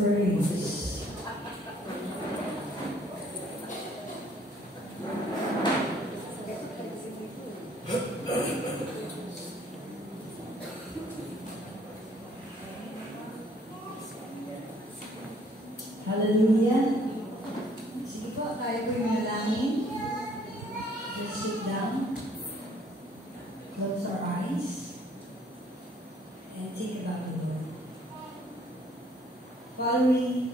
praise. Hallelujah. Sige po, tayo po yung manalangin. Just sit down. Close our eyes. And think about the Lord. Father, we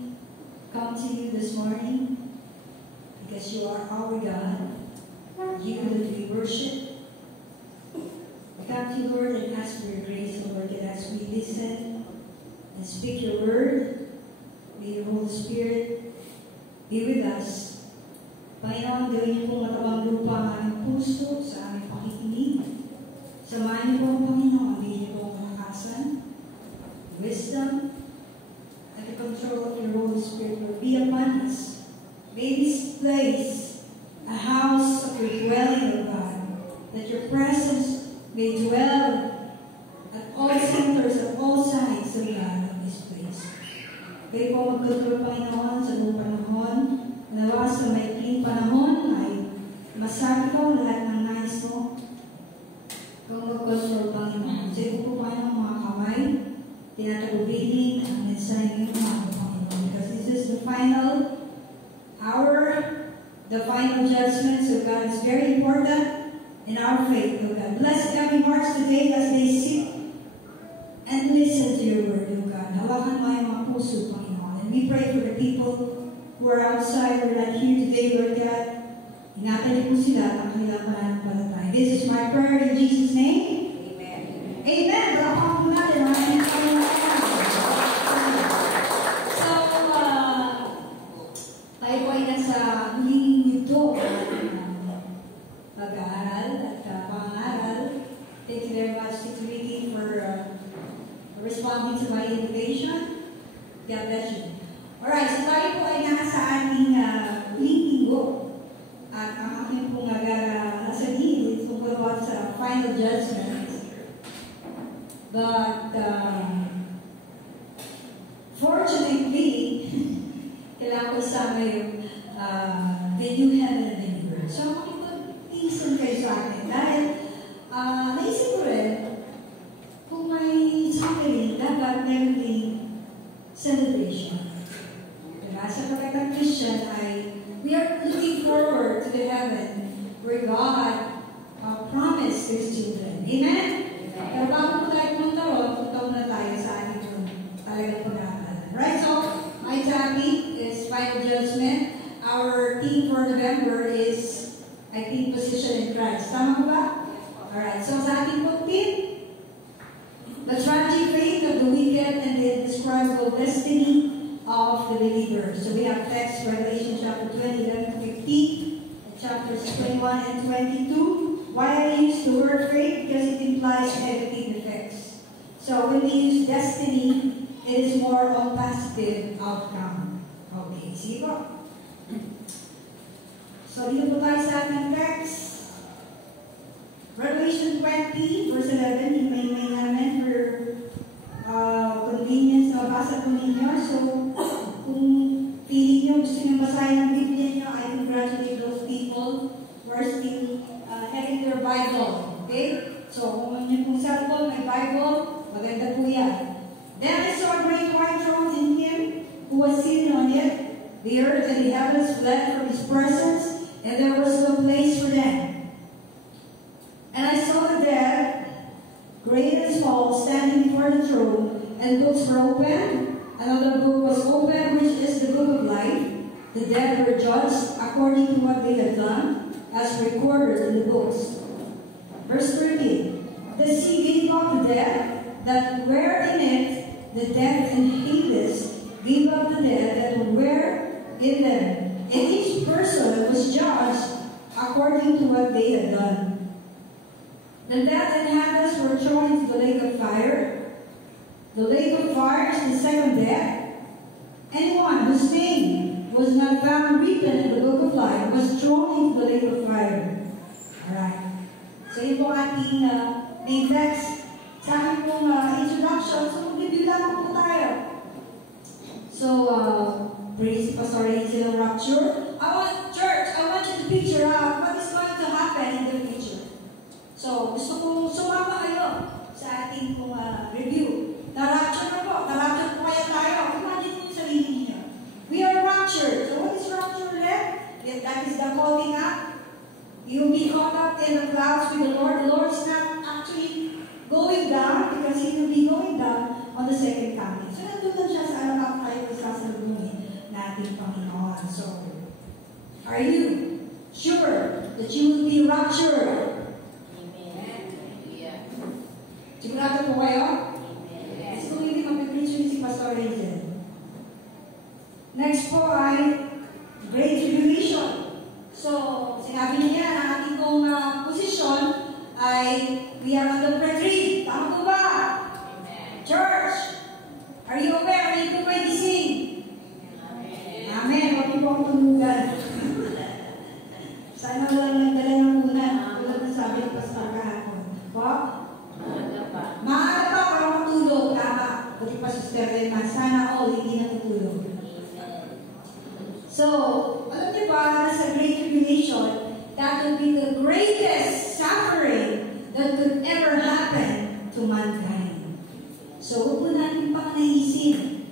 come to you this morning because you are our God. You that we worship. We come to you, Lord, and ask for your grace, Lord, that as we listen and speak your word, may the Holy Spirit be with us. Panginoon, gawin niyo pong matabang lupa ang aming puso sa aming pakikinig. Samahan niyo po, Panginoon, bigyan niyo po ang kalakasan, wisdom, and the control of your Holy Spirit will be upon us. May this place a house of your dwelling, O God, that your presence may dwell at all centers, at all sides, O God, of this place. Kayo po magtutuloy, Panginoon, sa buong panahon. Nawa sa maikling panahon ay masabi ko lahat ng nais mo. Kung mag-control, Panginoon. Sa iyo po, Panginoon, mga kamay, tinatagubinin ang mensahe ng mga Panginoon. Because this is the final hour, the final judgment. So God is very important in our faith, O God. Bless every heart today as they sit and listen to your word, O God. Hawakan mo yung mga puso, Panginoon. And we pray for the people who are outside or not here today, Lord God. Ingatan niyo po sila at ang kanilang pananampalataya. This is my prayer in Jesus' name. Amen. Amen. Barakan po natin. So, tayo po ay nasa huling yuto pag-aaral at pangaral. Thank you very much, Tito Ricky, for responding to my invitation. God bless you. Alright, so tayo po ay nasa ating linggo. At ang aking pong nasa linggo, it's tungkol about sa final judgment. But, fortunately, kailangan ko sama yung the new heaven and the new earth. So, makikipag-listen kayo sa akin. Dahil, naisip ko rin, kung may suffering, dapat meron din celebration. Sa pagkatang Christian ay, we are looking forward to the heaven where God promised His children. Amen? Pero bago po tayo pumunta ron, punta na tayo sa ating talagang pag-aaralan. Right? So, my topic is Final Judgment. Our theme for November is, I think, Position in Christ. Tama ba? Alright. So, sa ating pong theme, the tragic fate of the wicked and the indescribable destiny of the believer. So we have text Revelation chapter 20, 11 to 15, and chapters 21 and 22. Why I use the word fate? Because it implies negative effects. So when we use destiny, it is more of positive outcome. Okay, sige po. So dito po tayo sa ating text. Revelation 20, verse 11, may namin for convenience na basa po ninyo. So, kung feeling nyo, gusto nyo basahin ang Biblia nyo, I congratulate those people who are still having their Bible. Okay? So, kung nyo pong cellphone, may Bible, maganda po yan. Then I saw a great white throne in Him who was sitting on it. The earth and the heavens fled from His presence, and there was no place for them. And I saw the dead, great and small, standing before the throne, and books were opened. Another book was opened, which is the book of life. The dead were judged according to what they had done, as recorded in the books. Verse 13. The sea gave up the dead that were in it, the dead and Hades gave up the dead that were in them. And each person was judged according to what they had done. The dead and Hades were thrown into the lake of fire. The lake of fire is the second death. Anyone whose name was not found written in the book of life was thrown into the lake of fire. Alright. So yun po ating main text. Sa aking pong introduction, so mag-review lang po tayo. So, praise Pastor Hazel of Rapture. Church, I want you to picture out what is going to happen in the future. So, gusto kong sumama kayo sa ating review. Na-rapture na po. Na-rapture po kaya tayo. Imagine mo yung sarili niyo. We are raptured. So, what is rapture left? That is the calling up. You will be caught up in the clouds with the Lord. The Lord is not actually going down because He will be going down on the second coming. So, nandun lang siya sa alam tayo sasalubungin natin Panginoon. So, are you sure that you will be raptured? Amen. Yeah. Sigurado po kayo? Yes. Kung hindi mapipreach si Pastor Hazel. Next po ay Great Tribulation. So, sinabi niya na ating position ay we are on the retreat. Tama po ba? Amen. Church, are you aware? Are you ready to sing? Amen. Amen. Huwag niyo po ang tulugan. Sana walang nagdala ng una. Tulad na sabi ng pastor kahapon. Po? Maaga pa. Maaga pa para matulog. Tama. Buti pa Sister Lema. Sana all hindi natutulog. So, alam niyo ba na sa Great Tribulation, that will be the greatest suffering that could ever happen to mankind. So, huwag po natin pang naisip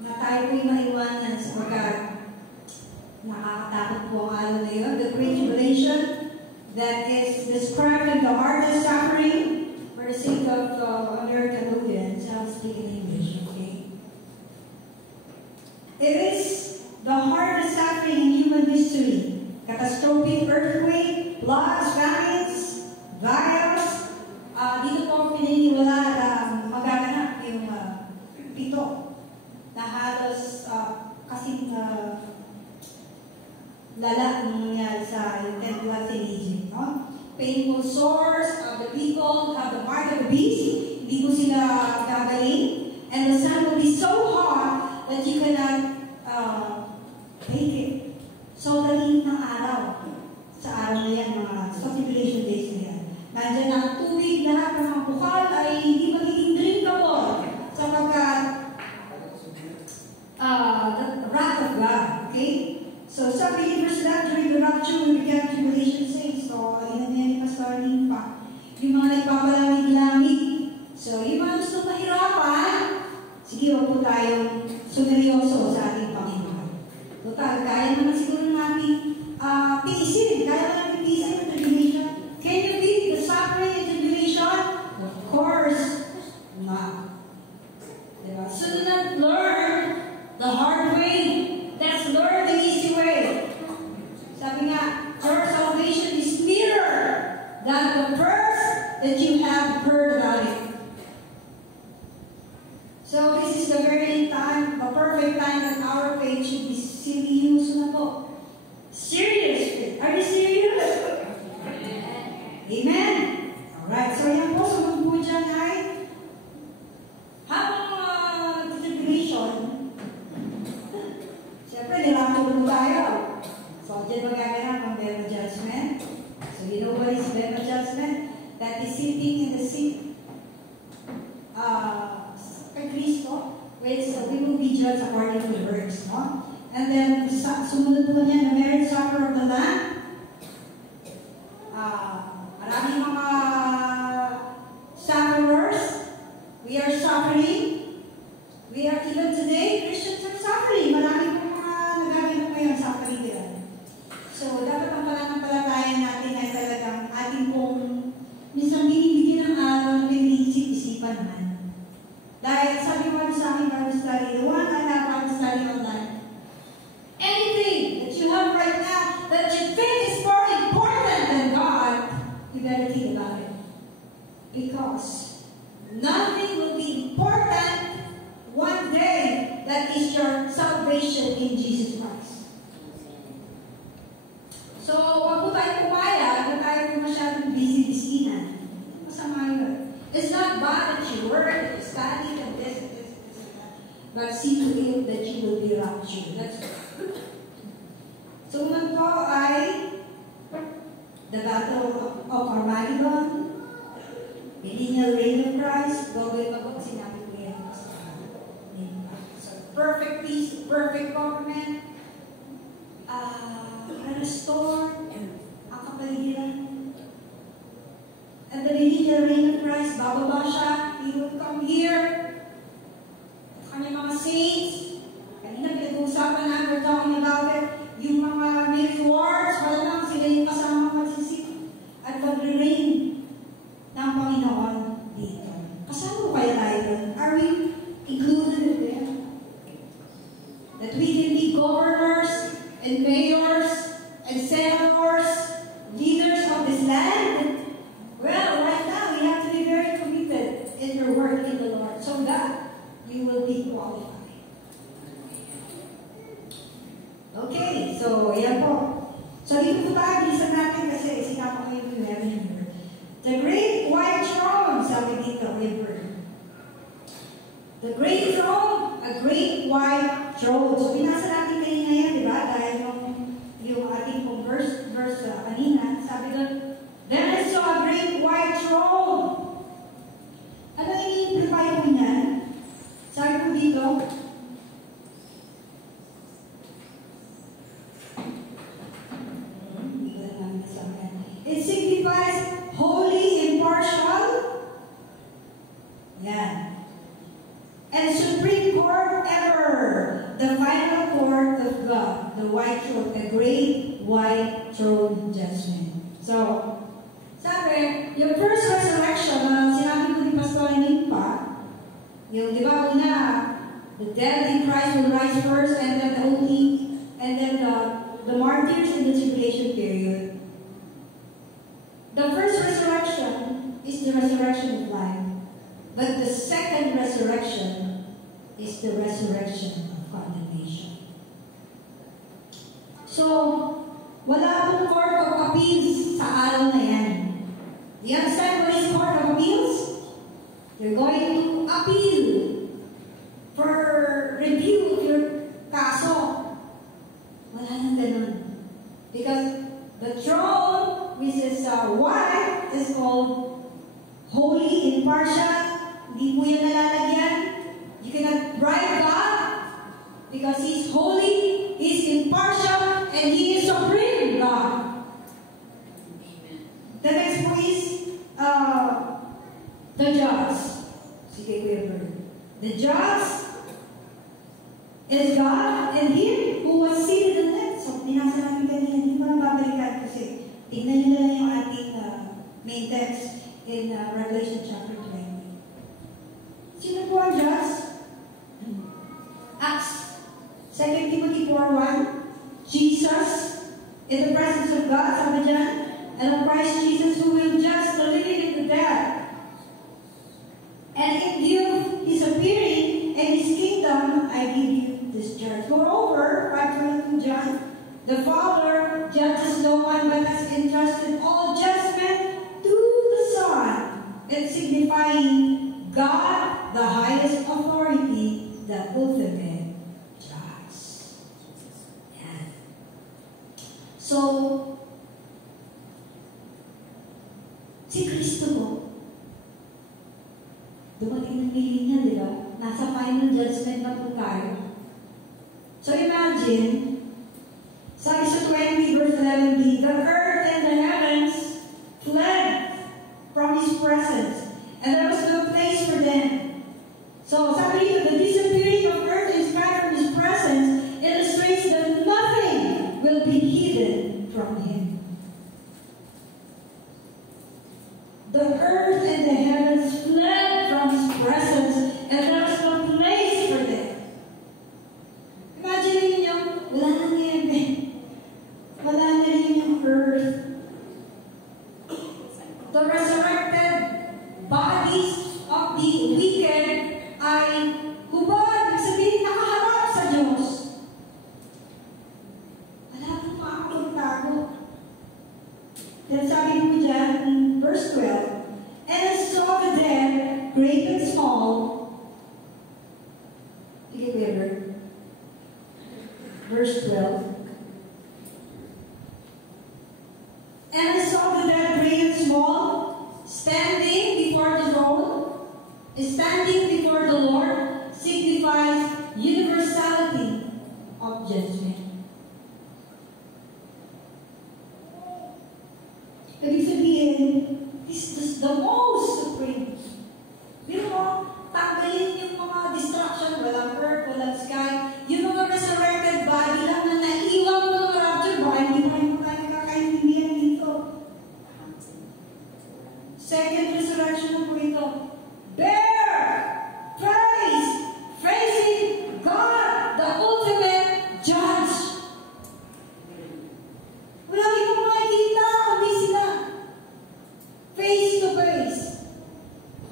na tayo po'y maiwanan sapagkat nakakatakot po ang araw na yun. The Great Tribulation that is described in the hardest suffering for the sake of American audience. I'll speak in English, okay? It is the hardest suffering in human history. Catastrophic earthquake, floods, famines, virus. Dito po pininiwala na magaganap yung pito na halos kasing lala nung nangyari sa 10th century Egypt. No? Painful sores, the people have the mark of the beast. Hindi po sila gagaling. And the sun will be so hot that you cannot take it. So, talit ng araw. Sa araw na yan, mga tribulation days na yan. Nandiyan ang tubig, lahat ng mga bukal ay hindi magiging drinkable. Sapagkat the wrath of God. Okay? So, some believers that during the rapture will begin tribulation saints. So, ayun na yan yung pastor pa. Yung mga nagpapalamig-lamig. So, yung mga gusto mahirapan, sige, huwag po tayong suneryoso sa ating Panginoon. Total, kaya naman siguro natin tiisin. Kaya naman tiisin ang tribulation. Can you beat the suffering and tribulation? Of course not. Diba? So do not learn the hard way. Let's learn the easy way. Sabi nga, your salvation is nearer than the first that you have heard about it. So this is the very time, the perfect time that our faith should be serious na po. Serious faith. Are you serious? Amen. Alright, so yan po, sumunod po dyan ay habang tribulation, siyempre nilapot po tayo. So dyan magaganap ang Bema Judgment. So you know what is Bema Judgment? That is sitting in the seat kay Kristo, which we will be judged according to the works, no? And then, sumunod po niya, the marriage supper of the Lamb. Maraming mga sufferers. We are suffering. We are, even today, Christians are suffering. Maraming po mga nagaganap ngayon suffering nila. So, dapat ang pananampalataya natin ay talagang ating pong minsan binibigyan ng araw na pinag-iisip-isipan man. Dahil sabi mo sa aking Bible study, the one I have Bible study online, anything that you have right now that you think is more important than God, you better think about it. Because nothing will be important one day that is your salvation in Jesus Christ. So, wag po tayo pumayag na tayo masyadong busy-busynan. Masama yun. It's not bad that you work, that you study, and this, and that. But see to it that you will be raptured. That's right. So, unang po ay the Battle of Armageddon, millennial reign of Christ, gagawin pa po sinabi ko yan. So, perfect perfect government, restore ang kapaligiran. And the millennial reign of Christ, bababa siya, He will come here. Kami mga saints, kanina pinag-uusapan na, we're talking about it, yung mga may rewards, wala lang sila yung kasama magsisip at mag-reign ng Panginoon dito. Kasama kaya tayo doon? Are we included in them? That we can be governors and mayors and senators, leaders of this land? Well, right now, we have to be very committed in your work in the Lord so that you will be qualified. Okay, so yan po. So dito po tayo, bilisan natin kasi sinama ko yung 11 here. The great white throne, sabi dito, Wilbur. The great throne, a great white throne. So binasa natin kanina yan, di ba? Dahil yung ating pong verse kanina, sabi doon, then I saw a great white throne. Ano ini-imply po niyan? Sabi po dito, it signifies holy, impartial, and supreme court ever, the final court of God, the white throne, the great white throne judgment. So, sabi, yung first resurrection na sinabi ko ni Pastor Nimpa, yung di ba una, the dead in Christ will rise first, and then the martyrs in the tribulation period. The first resurrection is the resurrection of life, but the second resurrection is the resurrection of condemnation. So, wala pong court of appeals sa araw na yan. You understand what is court of appeals? You're going to appeal for review of your kaso. Wala nang ganun. Because the throne, which is white, is called holy, impartial. Hindi po yan nalalagyan. You cannot bribe God because He's holy, He's impartial, and He is supreme God. The next one is the judge. Sige, Kuya Bert. The judge is God and Him who was seated in it. So, binasa natin kanina. Hindi ko lang babalikan kasi tingnan nyo na lang yung ating main text in Revelation chapter 20. Sino po ang judge? Acts 2 Timothy 4:1. Jesus in the presence of God, sabi dyan, and of Christ Jesus who will judge the living and the dead. And in view of His appearing and His kingdom, I give you this judge. Moreover, 5:22 John, the Father judges no one but has entrusted all judgment to the Son, and signifying God, the highest authority, the ultimate judge. Yeah. So, si Kristo po, dumating ng piling niya, di ba? Nasa final judgment na po tayo. So imagine, sabi sa 20 verse 11b, the earth and the heavens fled from His presence, and there was no place for them. So sabi dito, the disappearing of earth and sky from His presence illustrates that nothing will be hidden from Him. The earth and the heavens fled from His presence, and there was no place for them. Imagine niyo, wala na niya, wala na rin yung earth. The resurrected bodies of the wicked ay hubad, ibig sabihin nakaharap sa Diyos. Wala nang makakapagtago. Then sabi ko dyan, in verse 12, and I saw the dead, great and small. Sige, Weber. Verse 12. And I saw the dead, great and small, standing before the throne. Standing before the Lord signifies universality that sky. Yung mga resurrected body lang na naiwan mo ng rapture, baka hindi mo tayo kakaintindihan dito. Second resurrection na po ito. Bear! Praise! Praising God, the ultimate judge. Wala kang makikita, kundi sila. Face to face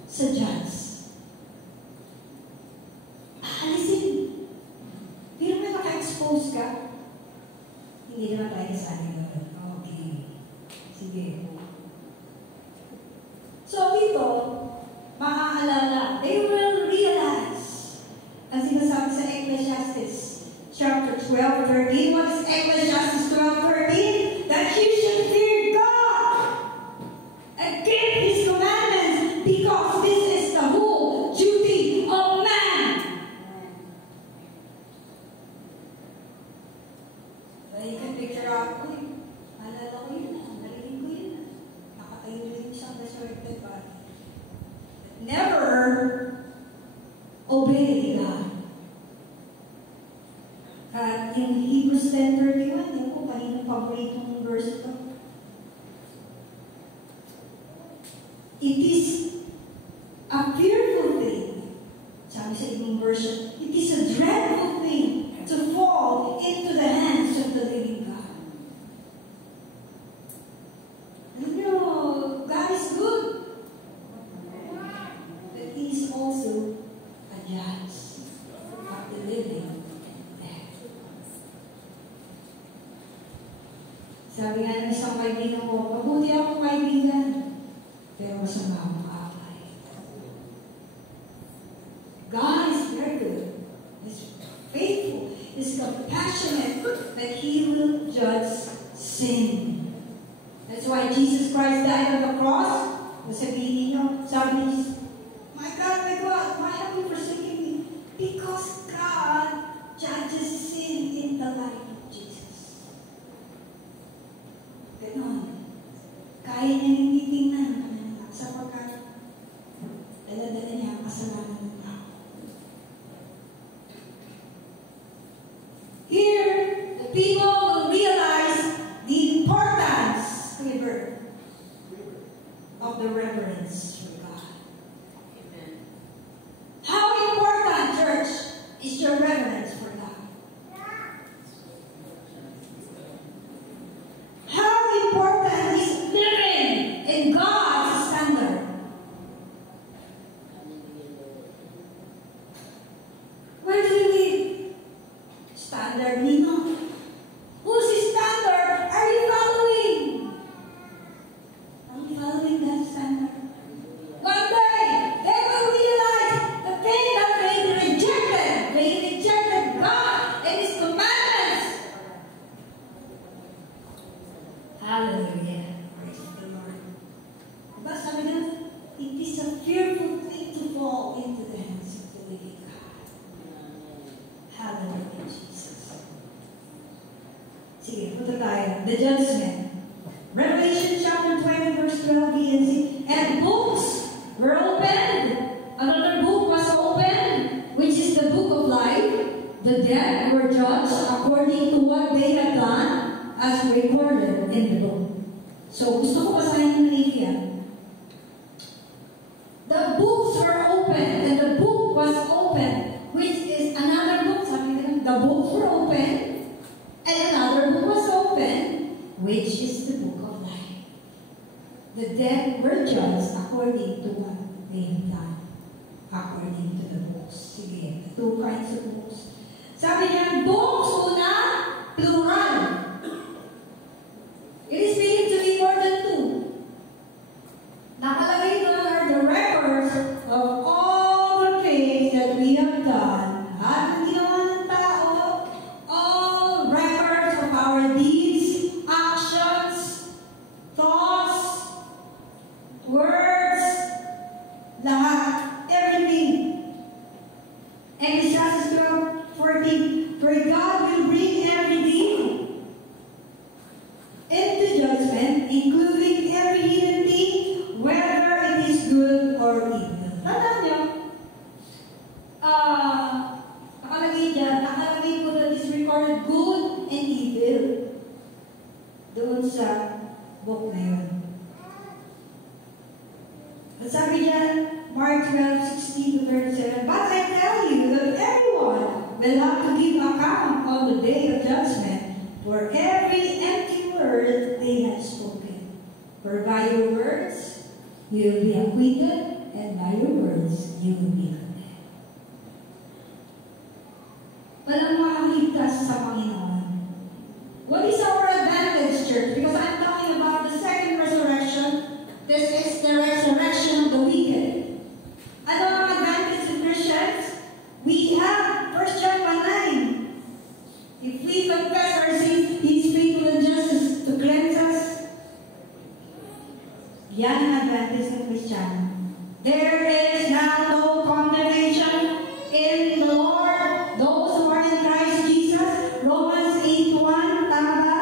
sa judge. Alisin. Pero may maka-expose ka. Hindi naman tayo sa akin doon. Okay. Sige. So dito, maaalala, they will realize, ang sinasabi sa Ecclesiastes chapter 12:13, what is Ecclesiastes 12:13? That you should fear God and keep His commandments, because this is the whole duty of man. So you can picture out, alala ko yun, narinig ko yun. Nakatayo rin siyang resurrected body. Never obey God. At yung Hebrews 10:31, yun po, kanina paboritong verse ito. It is a fearful thing. Sabi sa ibang version, it is a dreadful thing to fall into the hands of the living God. And you know, God is good. But He is also a judge of the living and the dead. Sabi nga ng isang kaibigan ko, mabuti akong kaibigan, pero masama akong kaaway. God is very good. He's faithful. He's compassionate that He will judge sin. That's why Jesus Christ died on the cross. Sabihin niyo, sabi ni Jesus, my God, why have you forsaken me? Because God judges sin in the life of Jesus. Ganon. Kaya niya nang titingnan sapagkat dala-dala niya ang kasalanan ng tao. Here, the people will realize the importance, of the reverence for God. Amen. How important, church, is your reverence for God? How important is living in God's standard? Where do you live? Standard nino. Whose standard are you following? Are you following that standard? One day, they will realize the thing that they rejected. They rejected God and His commandments. Hallelujah. Praise the Lord. Diba sabi nga, it is a fearful thing to fall into the hands of the living God. Hallelujah, Jesus. Sige, punta tayo. The judgment. Revelation chapter 20, verse 12, B and C. And books were opened. Another book was opened, which is the book of life. The dead were judged according to what they had done, as recorded in the book. So, gusto ko basahin yung Nehemiah. The books were opened, and the book was opened, which is another book. Sabi nila, the books were opened, and another book was opened, which is the book of life. The dead were judged according to what they had done, according to the books. Sige, the two kinds of books. Sabi niya, books, una, plural. It is meaning to be more than two. Nakalagay doon are the records of all the things that we have done. At ang ginawa ng tao, all records of our deeds, actions, thoughts, words, lahat, everything. Ecclesiastes 12:14, for God will have to give account on the day of judgment for every empty word they have spoken. For by your words you will be acquitted, and by your words you will be condemned. Walang makakligtas sa Panginoon. What is our advantage, church? Because I'm talking about the second resurrection. This is the resurrection of the wicked. Ano ang advantage of Christians? We have 1 John 1:9. If we confess our sins, He is faithful and just to cleanse us. Yan ang advantage ng Christian. There is now no condemnation in the Lord. Those who are in Christ Jesus. Romans 8:1. Tama ba?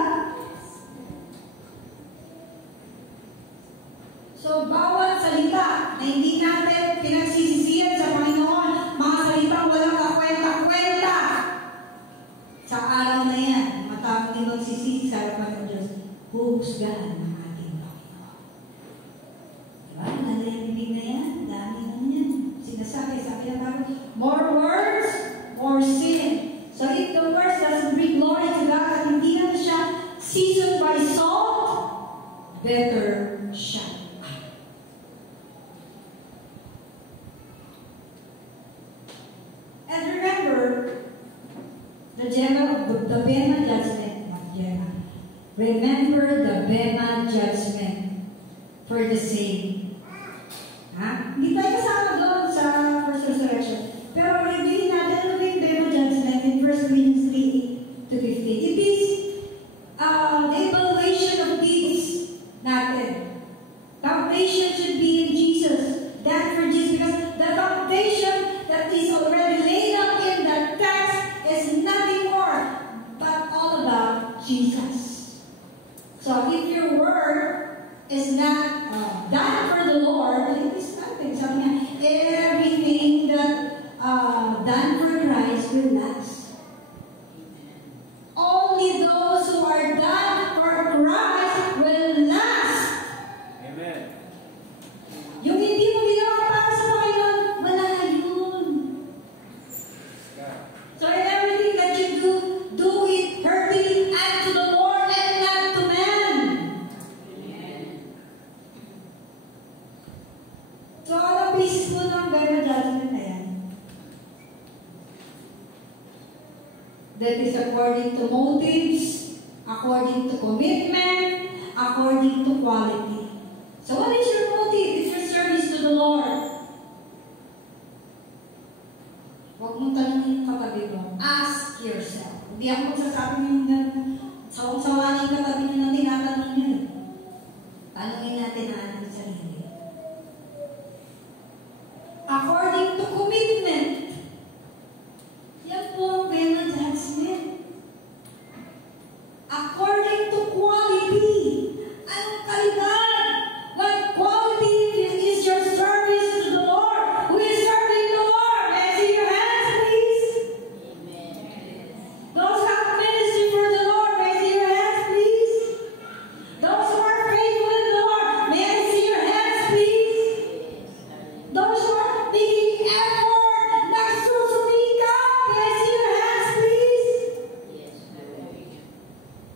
So, bawat salita na hindi natin pinagsisisihan sa Panginoon, mga salitang walang kakwenta-kwenta, sa araw na yan, matapos din magsisisi sa harapan ng Diyos, huhusgahan ng ating Panginoon. Diba? Nanda yung bibig na yan, dami naman yan. Sinasabi na bago, more words, more sin. So if the words doesn't bring glory to God at hindi naman siya seasoned by salt, better siya. And remember, the Bema judgment, not Bema. Remember the Bema judgment for the same. Ha? Hindi tayo kasama doon sa first resurrection. Pero review natin ano yung Bema judgment in 1 Corinthians 3:8-15. It is the evaluation of deeds natin. Foundation should be in Jesus. That for Jesus, because the foundation that is already laid out in that text is nothing more but all about Jesus. So if your word is not done for the Lord, it is nothing. Sabi niya, everything that done for Christ will last. Only those who are done for Christ will last. Amen. Yung hindi mo ginawa para sa Panginoon, wala yun. So in everything that you do it heartily unto the Lord and not to man. Amen. So anong basis mo ng Bema judgment na yan? That is according to motives, according to commitment, according to quality. So what is your motive? It's your service to the Lord. Huwag mong tanongin yung katabi mo. Ask yourself. Hindi ako magsasabi ng sawang-sawa yung katabi nyo na tinatanong nyo. Tanongin natin ang ating sarili. According to commitment. Yan po ang Bema judgment. According to quality. Anong kalidad? What quality is your service to the Lord? Who is serving the Lord? May I see your hands, please? Amen. Those who have ministry for the Lord, may I see your hands, please? Those who are faithful in the Lord, may I see your hands, please? Those who are making effort, nagsusumikap, may I see your hands, please? Yes, hallelujah.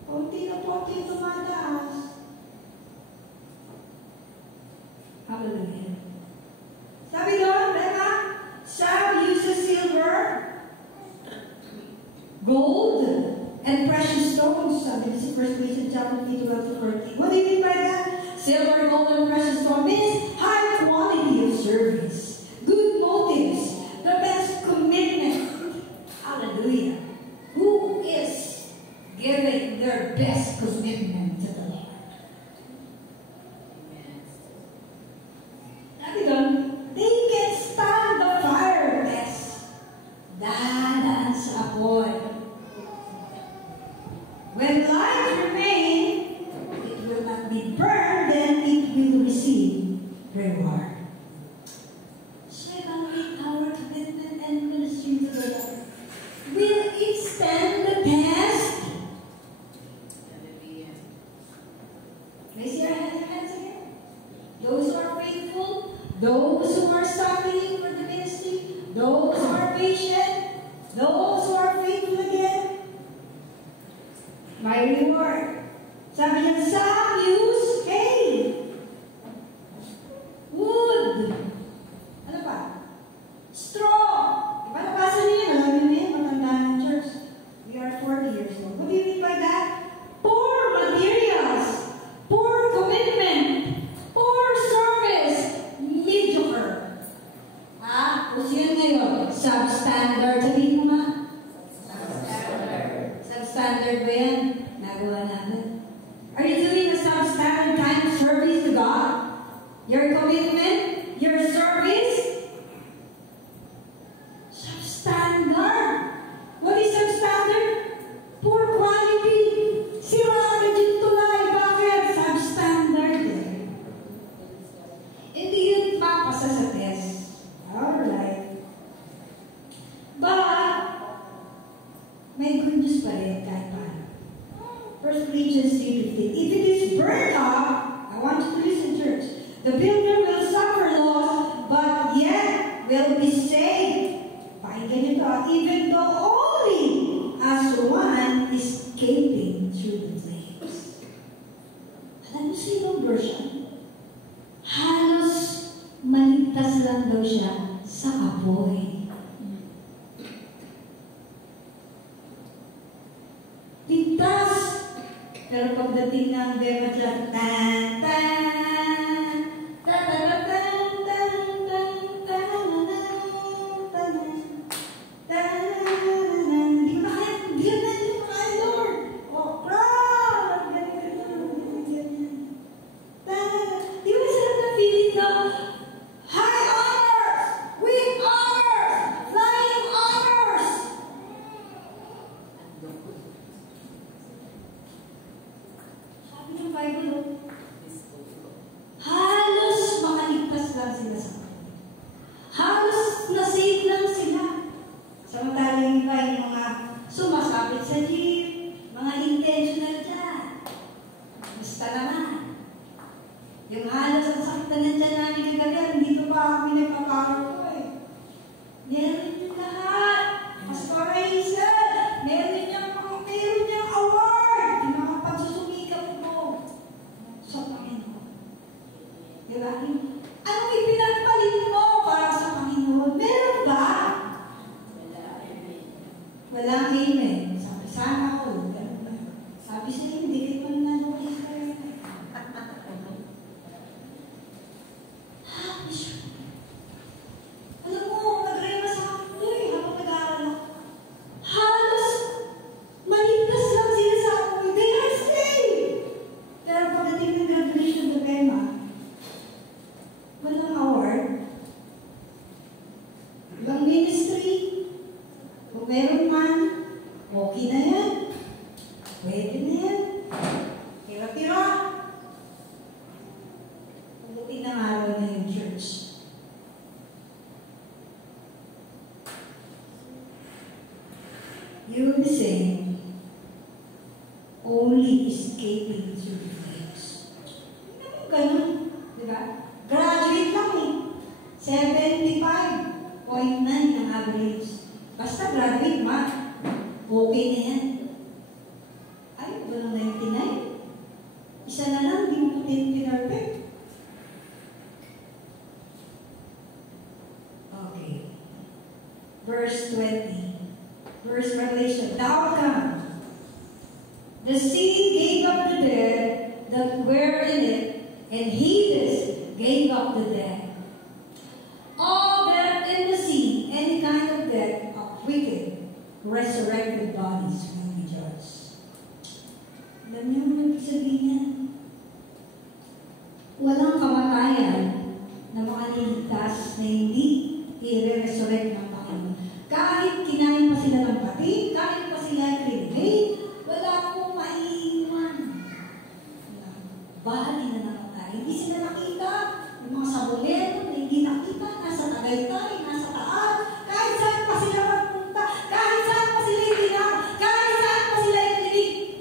Kunti na po kayo tumataas. Hallelujah. Sabi doon, Becca, Sam uses silver, gold, and precious stones. Sabi this is 1 Corinthians chapter 3:12-14. What do you mean by that? Silver, gold, and precious stones means high quality of service, good motives, the best commitment. Hallelujah. Who is giving their best commitment to the Lord? Amen. Sabi doon, they can stand the fire test. Dadaan sa apoy. When light remain, it will not be burned, then it will receive Uso yun ngayon. Substandard. Sabihin mo nga. Substandard ba yan? Nagawa natin. Are you doing a substandard time service to God? Your commitment? Your service? Substandard. What is substandard? Poor quality. Sira agad yung tulay. Bakit? Substandard eh. Hindi yun papasa sa test. Alright. But, may good news pa rin kahit paano. 1 Corinthians 3:15. If it is burned up, I want you to listen, church. The builder will suffer loss, but yet will be saved. Pakinggan nyo to. Even though only as one escaping through the flames. Alam mo sa ibang version? Halos maligtas lang daw siya sa apoy. Ligtas! Pero pagdating ng bema dyan, tan, tan, tan, tan, tan, tan, tan, tan, tan, tan, hindi ko na yung mga Lord. Oh, crap! Di ba sarap na feeling na high honors, with honors, flying honors? Sabi ng Bible, halos makaligtas lang sila sa akin. Halos na-save lang sila. Samantalang iba yung mga sumasabit sa jeep, mga intentional dyan. Basta naman. Yung halos ang sakit na nandyan namin kagabi, hindi ko pa kami nagpaparo ko eh. Meron yung lahat. Pastor Hazel, meron niyang award. Yung mga pagsusumikap mo sa Panginoon. Diba? Anong ipinagpalit mo para sa Panginoon? Meron ba? Walang amen. Sabi, sana ako. Sabi sa'yo, hindi ko na nanuhin ka rin. Alam mo, nag-rema sa akin ko eh, habang nag-aaral ako. Halos maligtas lang sila sa akin. They are saved! Pero pagdating ng graduation ng rema, walang award. Walang ministry. Kung meron man, okay na yan. Pwede na yan. Tira-tira. Pagdating ng araw na yung church. You will be saying, only escaping through the flames. Hindi naman ganun. Diba? Graduate lang eh. 75.9 ang average. Basta graduate ma. Okay na yan. Ay, walang 99. Isa na lang, di mo pinarpect. Okay. Verse 20. Verse Revelation. The outcome. The sea gave up the dead that were in it, and Hades gave up the dead. All death in the sea, any kind of death of wicked, resurrected bodies will be judged. Alam niyo mo ibig sabihin yan? Walang kamatayan na makaliligtas na hindi i-resurrect ng Panginoon. Kahit kinain pa sila ng pati, kahit pa sila cremate, wala pong maiiwan. Bahagi na namatay. Hindi sila nakita. Yung mga sabuleto na hindi nakita, nasa Tagaytay, nasa Taal, kahit saan pa sila magpunta, kahit saan pa sila itinang, kahit saan pa sila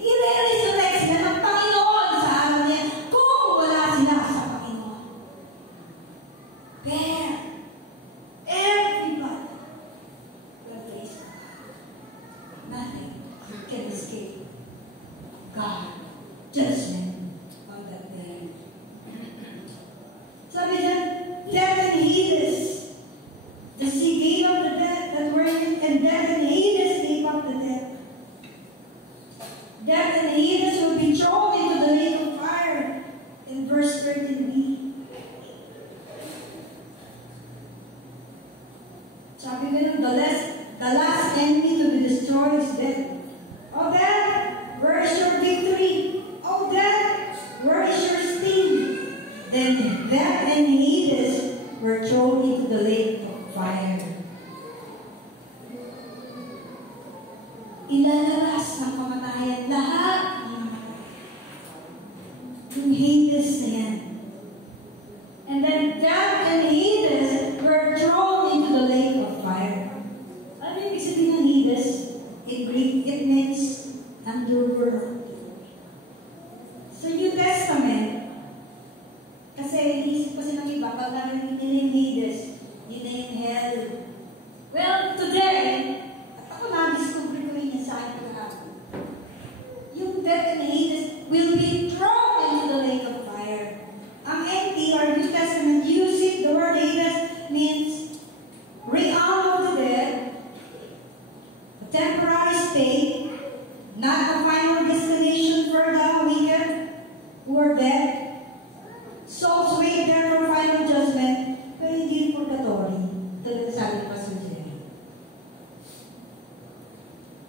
i-resurrect sila ng Panginoon sa araw niya kung wala sila sa Panginoon. Pero, everybody, Sabi nila, the last enemy to be destroyed is death. Oh, death, where is your victory? Oh, death, where is your sting? Then death and Hades were thrown into the lake of fire. Ilalabas ng kamatayan lahat ng namatay. Yung Hades na yan. And then death and Hades were thrown into the lake of fire. Ano yung ibig sabihin ng Hades? In Greek, it means underworld. Sa New Testament, kasi inisip kasi ng iba, pag narinig nila yung Hades, yun na yung hell. Well, today, at ako na-discover ko yun sa akin pagkakapon. Yung death and Hades will be thrown into the lake of fire. Ang NT or New Testament using the word Hades means realm of the dead, a temporary state, not a final destination for the wicked who are dead. Souls wait there for final judgment, pero hindi purgatory. Talaga sabi ni Pastor Jerry.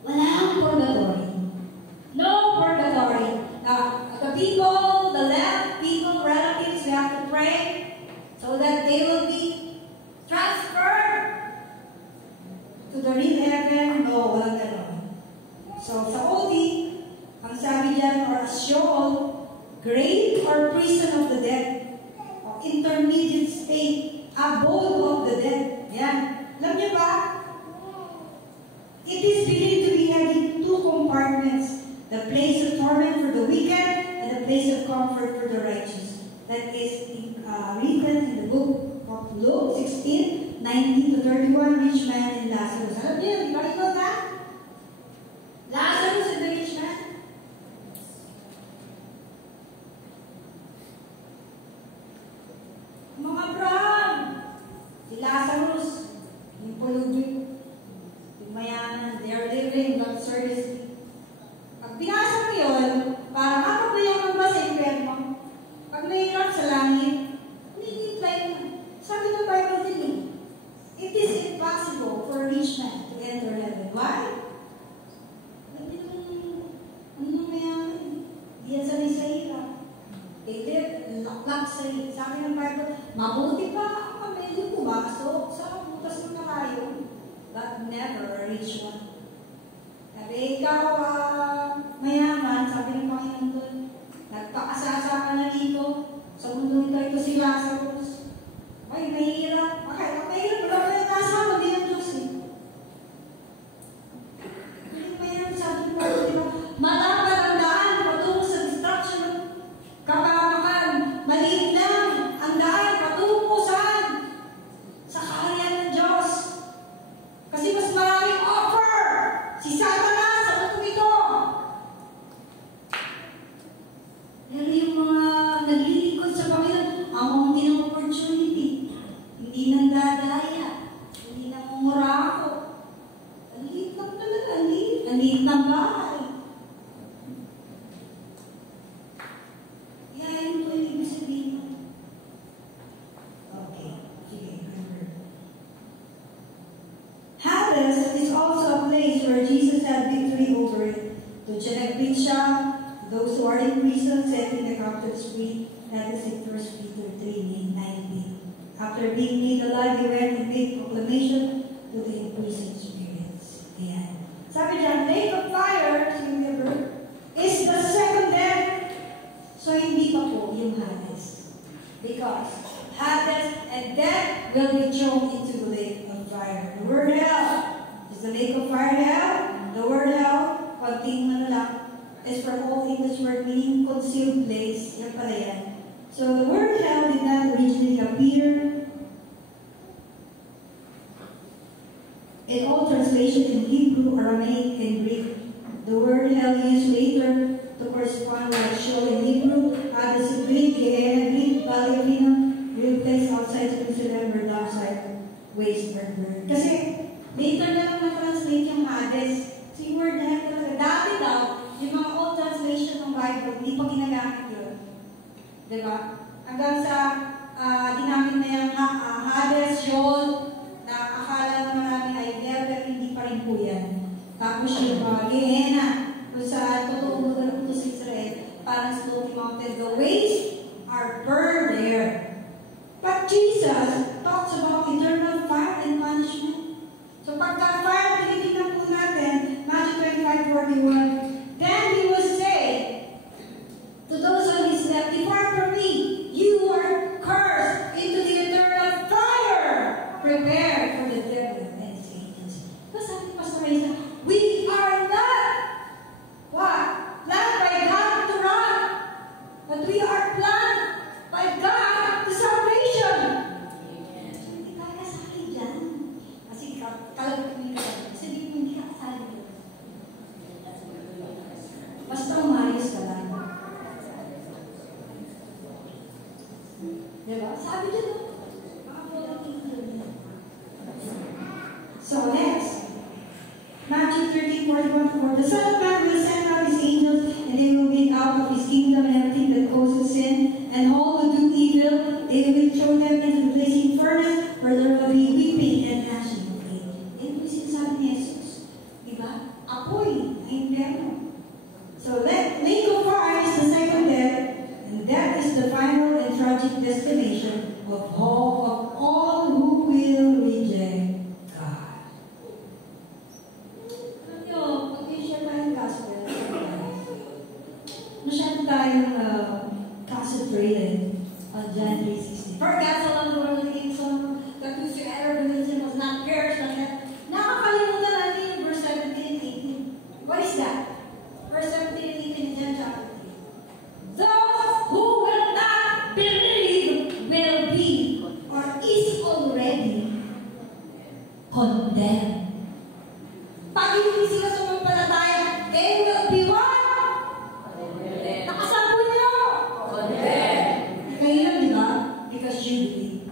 Walang purgatory. No purgatory. The people, the left people, relatives, we have to pray so that they will be transferred to the real heaven. No, walang ganon. So, sa OT, ang sabi dyan, or Sheol, grave or prison of the dead, or intermediate state, abode of the dead. Yan. Alam niyo ba? It is believed to be having two compartments, the place of torment for the wicked and the place of comfort for the righteous. That is written in the book of Luke 16:19 to 31, rich man and Lazarus. Alam niyo, everybody know that? Lazarus and the rich man? Mga Abraham, si Lazarus, yung polluted, yung mayaman, they are living luxuriously. Pag binasa mo yun, parang ako ba yung ba sa impyerno? Pag nahirap sa langit, hindi tayo. Sabi ng Bible din, it is impossible for a rich man to enter heaven. Why? Ano mayaman? Di yan sanay sa hirap. They live luxury. Sabi ng Bible, mabuti pa ang medyo pumasok sa butas ng kalayo, but never a rich one. Sabi, ikaw, mayaman, sabi ng Panginoon doon, nagpakasasa ka na dito, sa mundo ito si Lazarus. Ay, mahirap. Ang mahirap, wala ka yung kasama, hindi ng Diyos eh. Hindi mahirap, sabi ng Panginoon, di ba? Malapad ang daan, patungo sa destruction, kapamakan, maliit lang, ang daan, patungo saan? Sa kaharian ng Diyos. Kasi mas maraming offer si Satanas sa mundo ito. Pero yung mga naglilingkod sa Panginoon, ang mga ng opportunity, hindi nang dadaya, hindi nang mumurako. Ang liit lang talaga, ang liit ng bahay. Yayin ko yung ibig sabihin. Okay, sige, Hades is also a place where Jesus had victory over it. To connect siya, those who are in prison, setting the captives free. That is in 1 Peter 3:19. After being made alive, he went and made proclamation to the imprisoned spirits. Ayan. Sabi dyan, lake of fire, remember, is the second death. So, hindi pa po yung Hades. Because Hades and death will be thrown into the lake of fire. The word hell is the lake of fire hell. The word hell, konting lang, is from all English word meaning concealed place. Yan pala yan. So the word hell did not originally appear in all translations in Hebrew, Aramaic, and Greek. The word hell used later to correspond like Sheol in Hebrew, Hades in Greek, Gehenna Greek, Valley of Hinnom, real place outside Jerusalem where downside waste are burned. Kasi later na lang na-translate yung Hades. So yung word hell talaga. Dati daw, yung mga old translation ng Bible, hindi pa ginagamit yun. Diba? Hanggang sa ginamit na yung Hades, Sheol, na akala naman Tapos yung mga Gehenna, kung saan totoong lugar ito sa Israel, parang smoky mountain. The ways are burned there. But Jesus talks about eternal fire and punishment. So pagka fire, tinitingnan po natin, Matthew 25:41, then he will say to those on his left, depart from me, you are cursed into the eternal fire, prepared for the devil and his angels. Diba sabi ni Pastor Reza, we are not, what? Planned by God to run, but we are planned by God to salvation. So hindi tayo kasali dyan. Kasi kalagay ka. Kasi hindi ka kasali dyan. Basta umayos ka lang. Diba? Sabi dyan, so next, Matthew 13:41, for the Son of Man will send out his angels, and they will bring out of his kingdom everything that causes sin, and all who do evil, they will throw them into the blazing furnace, where there will be weeping and gnashing of teeth. Yan po sinasabi ni Jesus. Diba? Apoy na impyerno. So lake of fire is the second death, and that is the final and tragic destination of all who will reject God. Alam nyo, pag-share tayong gospel, masyado tayong concentrated on John 3:16. For God so loved the world that he gave his Son, that whosoever believes in him was not perish but have. Nakakalimutan natin yung verse 17 and 18. What is that? Verse 17 and 18 in John chapter 3. Those who will not believe will be or is already condemned. Pag hindi sila sumampalataya, they will be what? Nakasampo nyo! Kayo lang, di ba? Because you believe.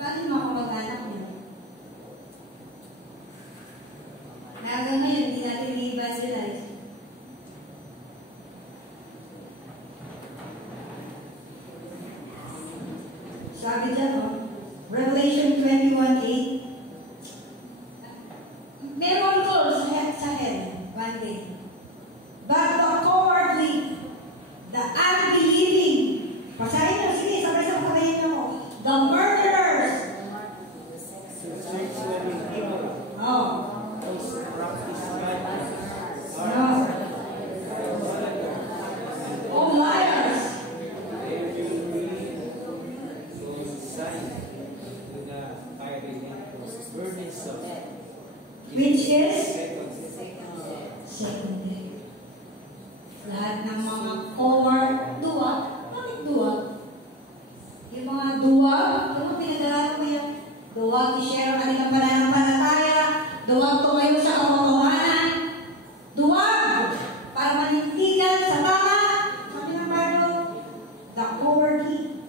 Paano yung mga kamag-anak nyo? Hanggang ngayon, hindi natin i-evangelize. Sabi dyan, Revelation 21:8. Meron ko sa hell one day. But the cowardly, the unbelieving, pasahin na, sige, sabay-sabay ako. The murderers. Oh. No. Oh, liars. Which is second death. Lahat ng mga coward, duwag. Bakit duwag? Yung mga duwag, ano pinag-aaral mo yan? Duwag i-share ang kanilang pananampalataya, duwag tumayo sa katotohanan, duwag para manindigan sa tama. Sabi ng Bible, the cowardly,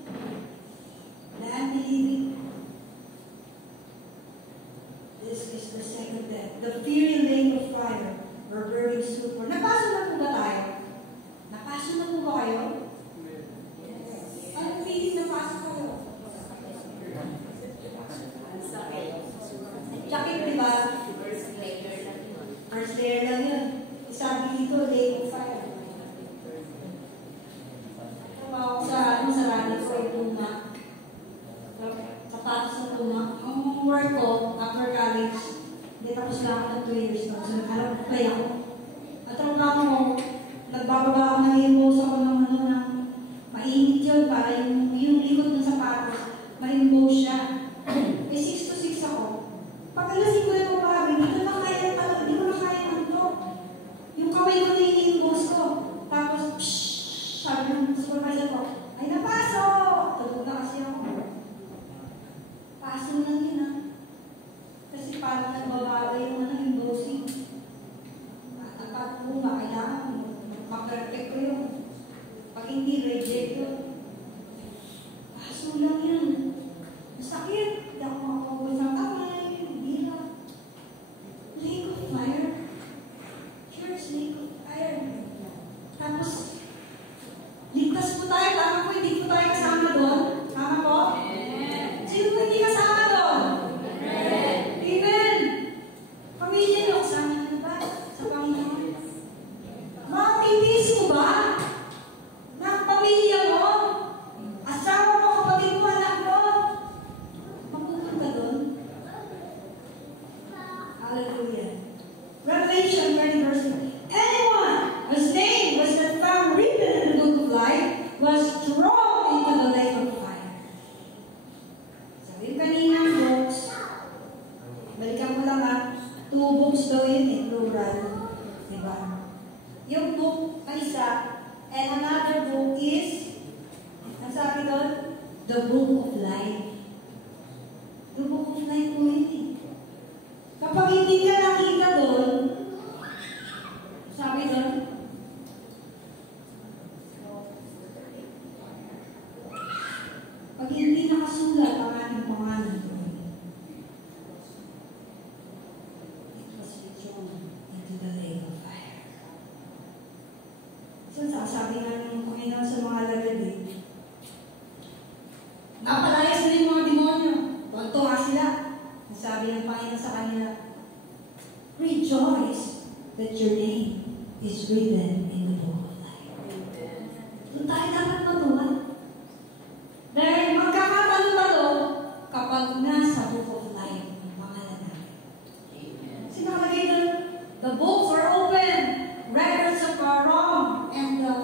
the unbelieving. This is the second death. The fiery lake of fire or burning sulfur. Napasok na po ba tayo? Napasok na po ba kayo? Anong feeling napasok kayo? Sakit, di ba? First layer lang yun. Sabi dito, lake of fire. Trabaho sa radyo ko ay tuma. Sapatos ng tuma. Ang work ko, after college, hindi tapos lang ako ng 2 years na. So, nag-apply ako. At trabaho ko, nagbababa ako ng impose ako ng mainit yun para yung likod ng sapatos, ma-impose siya. Eh, 6 to 6 ako. Pag alasing ko yung umaga, hindi ko na kaya talaga, hindi ko na kaya ng to. Yung kamay ko na i-impose ko. Tapos, sabi ng supervisor ko, ay napasok! Tulog na kasi ako. Paso lang yun ah. Kasi parang nagbabaga yung embossing. At pag puma, kailangan mag-perfect ko yun. Pag hindi, reject yun. Paso lang yun. Masakit. Hindi ako makakabot ng kamay. Hindi lang. Lake of fire. Church, lake of fire. Tapos, ligtas po tayo. Tama po, hindi po tayo kasama doon. Tama po? Sino po hindi kasama doon? Amen. Pamilya niyo, kasama niyo na ba? Hallelujah. Revelation 20 verse 2. Anyone whose name was not found written in the book of life was thrown into the lake of fire. So yung kaninang books, balikan mo lang 2 books daw yun plural. Diba? Yung book ay isa, and another book is, ang sabi doon, the book of life. The book of life po yun Kapag hindi ka nakita doon, sabi doon, pag hindi nakasulat ang ating pangalan doon, it was withdrawn into the lake of fire. So, sabi nga ng Panginoon sa mga lalagay, napalayas na yung mga demonyo. Tuntua sila. Sabi ng Panginoon sa kanila, rejoice that your name is written in the book of life. Doon tayo dapat matuwa. Dahil magkakatalo-talo kapag nasa book of life ang pangalan natin. Sinakalagay doon, the books are open, records of our wrong and the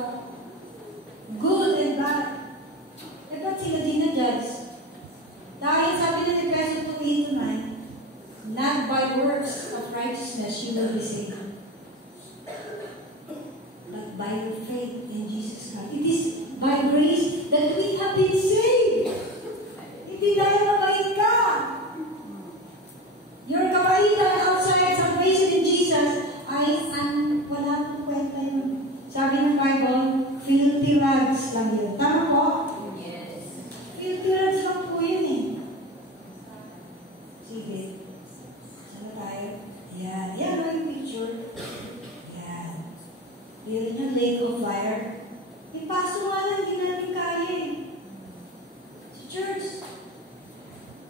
good and bad. Eh, ba't sila dinadjudge? Dahil sabi ng Efeso 2:8-9, not by works of righteousness you will be saved, but by your faith in Jesus Christ. It is by grace that we have been saved. Hindi dahil mabait ka. Your kabaitan outside salvation in Jesus ay wala pong kwenta yun. Sabi ng Bible, filthy rags lang yun. Tama po? Yes. Filthy rags lang po yun Sige. Saan tayo? Yan. Yan ang picture. Yan. Yun yung lake of fire. Ipaso nga lang, hindi natin kaya Sa church,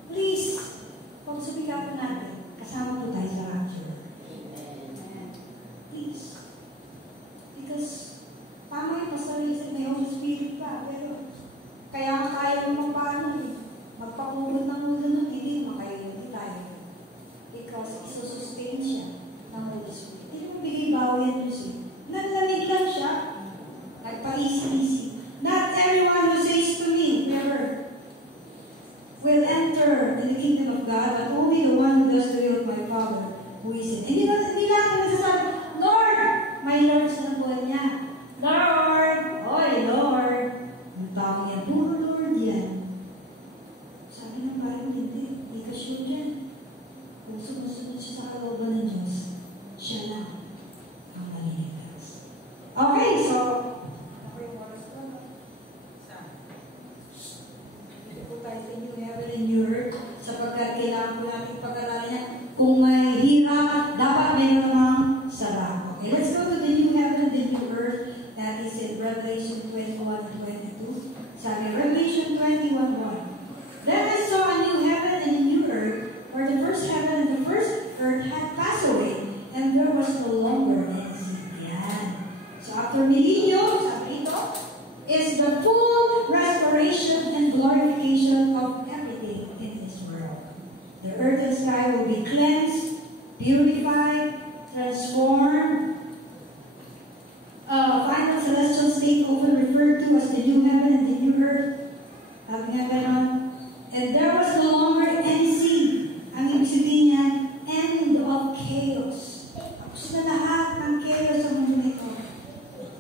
please, kung sumigapan natin, kasama po tayo sa rapture. Amen. Please. Because, tama yung pasalisin may Holy Spirit pa, pero kaya kaya mo paano magpakumot ng ulo nun, hindi makainin tayo. Because isusustain siya ng Holy Spirit. Hindi mo bigay bawi yan Diyos Nanlamig lang siya. Nagpa-easy-easy. Not everyone who says to me, never, will enter in the kingdom of God, but only the one who does the will of my Father who is in. Hindi lang nagsasabi, Lord, may Lord sa buhay niya. Lord, oy, Lord. Ang tao niya, puro Lord yan. Sabi ng Bible, hindi ka sure yan. Kung sumusunod siya sa kalooban ng Diyos, siya lang ang maliligtas. Okay, so, dito po tayo sa New Heaven and New Earth, sapagkat kailangan po natin pag-aralan yan. Kung may hirap, dapat meron namang sarap. Okay, let's go to the New Heaven and the New Earth. That is in Revelation 21 and 22. Sabi, Revelation 21:1. Then I saw a new heaven and a new earth, for the first heaven and the first earth had passed away, and there was no longer any sea. Yan. So after millennium, sabi ito, is the full restoration and glorification of everything in this world. The earth and sky will be cleansed, purified, transformed. Final celestial state often referred to as the new heaven and the new earth. Sabi nga ganon. And there was no longer any sea. Ang ibig sabihin niya, end of chaos. Tapos na lahat ng chaos sa mundo nito.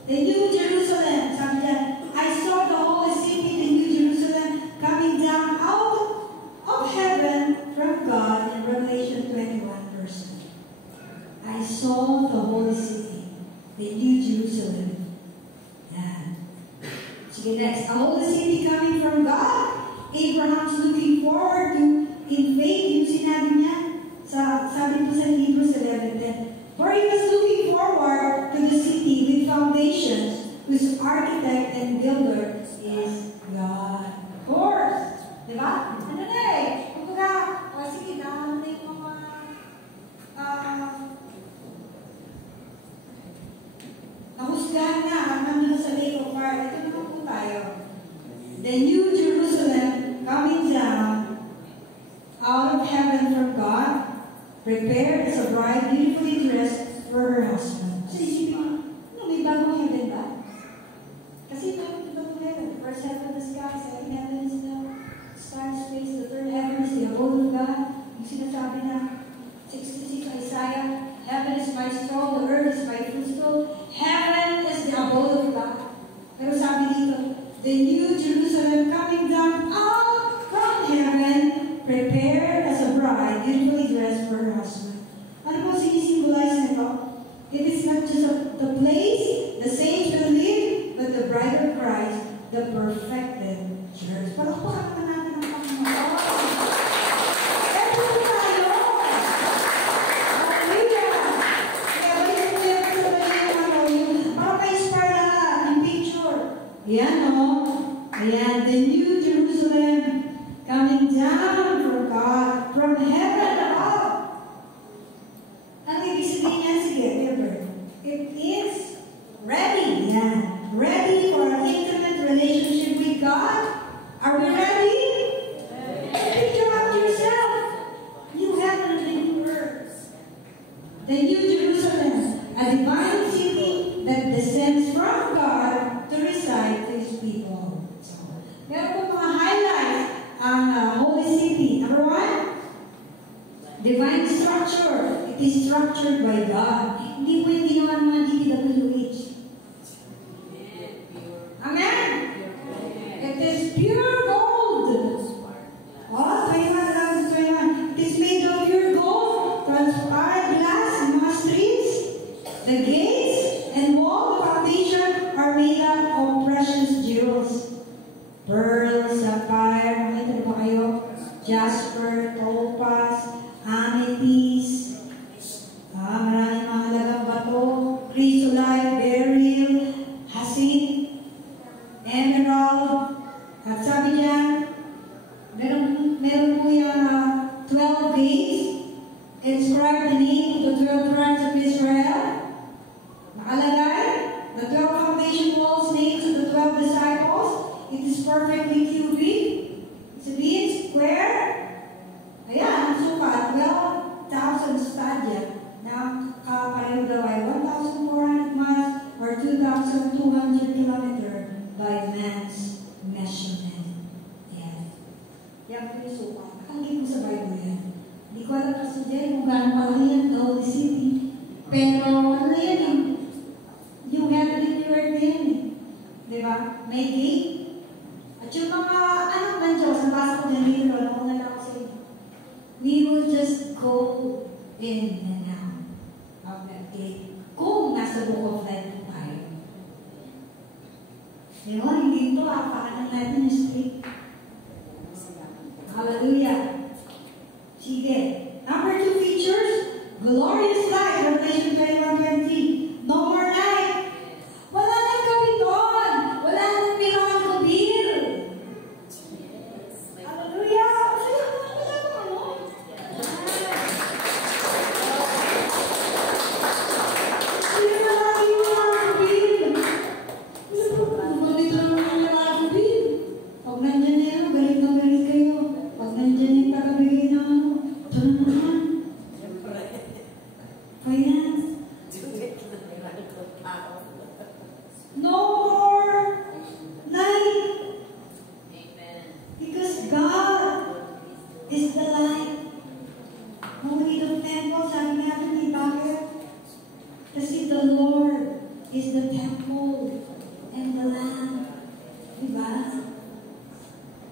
The New Jerusalem, sabi niya, I saw the holy city, the New Jerusalem, coming down out of heaven from God in Revelation 21 verse 9. I saw the holy city, the New Jerusalem. Yan. Sige, next. A holy city coming from God. Abraham's looking forward to in faith, yung sinabi niya, sabi po sa Hebrews 11:10. For he was looking forward to the city with foundations, whose architect and builder is God. Of course. Diba? Ano na kumbaga, sige, naman na yung mga nahusgahan na hanggang doon sa lake of fire. Ito naman po tayo. The New Jerusalem coming down out of heaven from God. prepared as a bride beautifully dressed for her husband. So isipin mo, may bagong heaven ba? Kasi bakit iba to heaven? The first heaven is the sky, second heaven is the sky space, the third heaven is the abode of God. Yung sinasabi na 66 Isaiah, heaven is my throne, the earth is my footstool. Heaven is the abode of God. Pero sabi dito, the new Jerusalem coming down out from heaven, prepared as a bride, beautifully dressed for her husband. Ano po sinisimbolize nito? It is not just the place the saints will live, but the bride of Christ, the perfected church. Palakpakan na natin ang Panginoon. Eto tayo! Hallelujah! Kaya balik mo yan sa balik para ma-inspire na yung picture. Yan o. Ayan, the new Jerusalem coming down from God, from heaven above. Ang ibig sabihin niya, sige, never. It is ready. Yan. Ready for an intimate relationship with God. Are we ready? Picture out yourself. New heaven and new earth. The new Jerusalem, a divine city that descends from God to reside to His people. So, meron po mga highlights ang holy city. Number one, divine structure. It is structured by God. Hindi po yung ginawa ng mga DPWH. Amen? It is pure gold. Oh, 21. It is made of pure gold, transparent glass, and mga streets. The gates and wall, the foundation are made up of precious jewels. Pearl, sapphire, makita na ba kayo? Jasper, topaz, amethyst, maraming mga halagang bato, chrysolite, beryl, hyacinth, emerald, at sabi niya, meron po yung 12 gates, inscribed the name of the 12 tribes of Israel. Nakalagay, the 12 foundation walls, names of the 12 disciples. It is perfectly cubic. Sabihin, square. Ayan, ang sukat, 12,000 stadia. Na pareho daw ay 1,400 miles or 2,200 kilometers by man's measurement. Ayan. Yan po yung sukat. Nakangit mo sa Bible yan. Hindi ko alam kasi dyan kung gaano kalaki yan, the Holy City. Pero ano yan yung heavenly earth na yan eh. Diba? May gate. At yung mga anak ng Diyos, nabasa ko na dito, nauna lang ako sa inyo. We will just go in and out of that gate. Kung nasa book of life po tayo. Diba? Hindi ito, paanan natin yung street. Hallelujah. Sige. Number 2 features, glorious light, Revelation 21:20. No more night. Wala nang kapiton. Wala nang pinakakabir. Hallelujah. Sino na lagi yung nakakabir? Bumalik lang ang nakakabir. Pag nandyan na yan, balik na balik kayo. Pag nandyan yung tagabigay na ito na naman. Finance. No more night. Because God is the light. No need of temple. Sabi natin ni bakit? Kasi the Lord is the temple and the Lamb. Diba?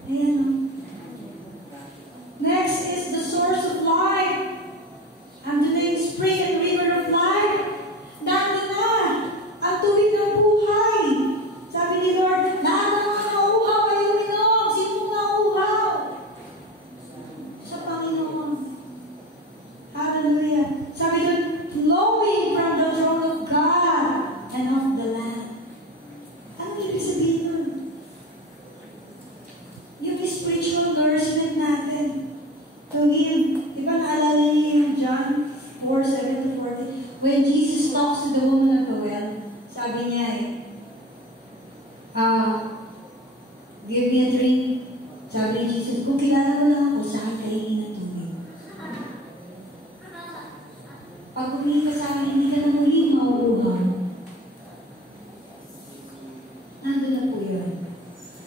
Ayan o. Next is the source of life. Ang name spring and river of life. Nandun na ang tubig ng buhay. Sabi ni Lord, lahat ng mga nauuhaw ay uminom. Sinong nauuhaw? Sa Panginoon. Hallelujah. Sabi doon, flowing from the throne of God and of the Lamb. Anong ibig sabihin nun? Yung spiritual nourishment natin to Him. Di ba naalala niyo yung John 4:7-14? When Jesus talks to the woman at the well, sabi niya give me a drink. Sabi ni Jesus, kung kilala mo lang ako, saan kainin ng tubig? Pag humingi ka sa akin, hindi ka na muling mauuhan. Nandun na po yun.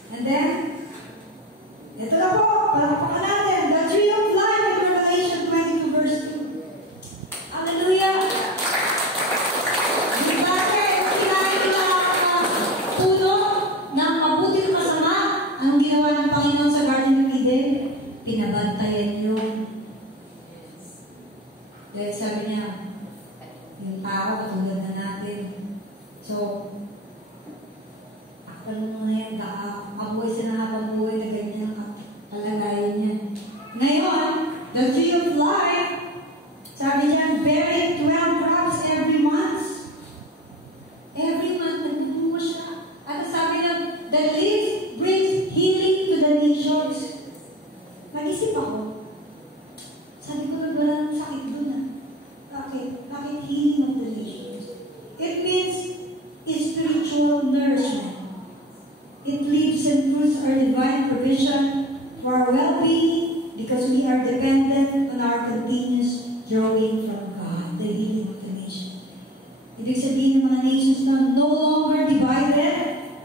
And then, ito na po, palakpakan natin. The tree of life in Revelation 22 verse 2. Hallelujah! Di ba kaya kinain nila ang puno ng mabuti at masama? Ang ginawa ng Panginoon sa Garden of Eden? Pinabantayan yun. Dahil sabi niya, yung tao, katulad na natin. So, ako lang muna yan, abuhay sa nakapang buhay na ganyan ang kalagayan niya. Ngayon, the tree of life, sabi niya, bearing 12 crops every month. Every month, nagbubunga siya. At sabi niya, the leaves brings healing to the nations. Nag-isip ako, sabi ko, wala nang sakit doon ah. Bakit healing of the nations? It means spiritual nourishment. It lives and fruits our divine provision for our well-being because we are dependent on our continuous drawing from God, the healing of the nation. Ibig sabihin ng mga nations na no longer divided,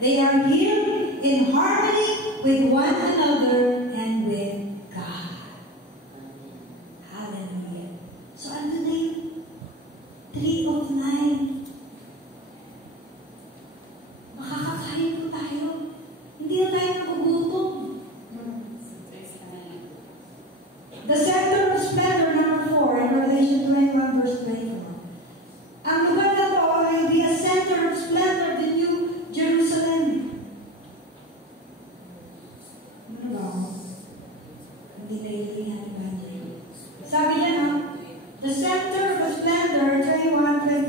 they are here in harmony with one another and with God. Hallelujah. So ano na yung tree of life? Makakakain po tayo. Hindi na tayo nagugutom. The center of splendor, number 4, in Revelation 21, verse 24. Ang lugar na to will be a center of splendor, the New Jerusalem. Ano ba? Hindi na ililingan ba niya? Sabi niya na, the center of splendor, 21,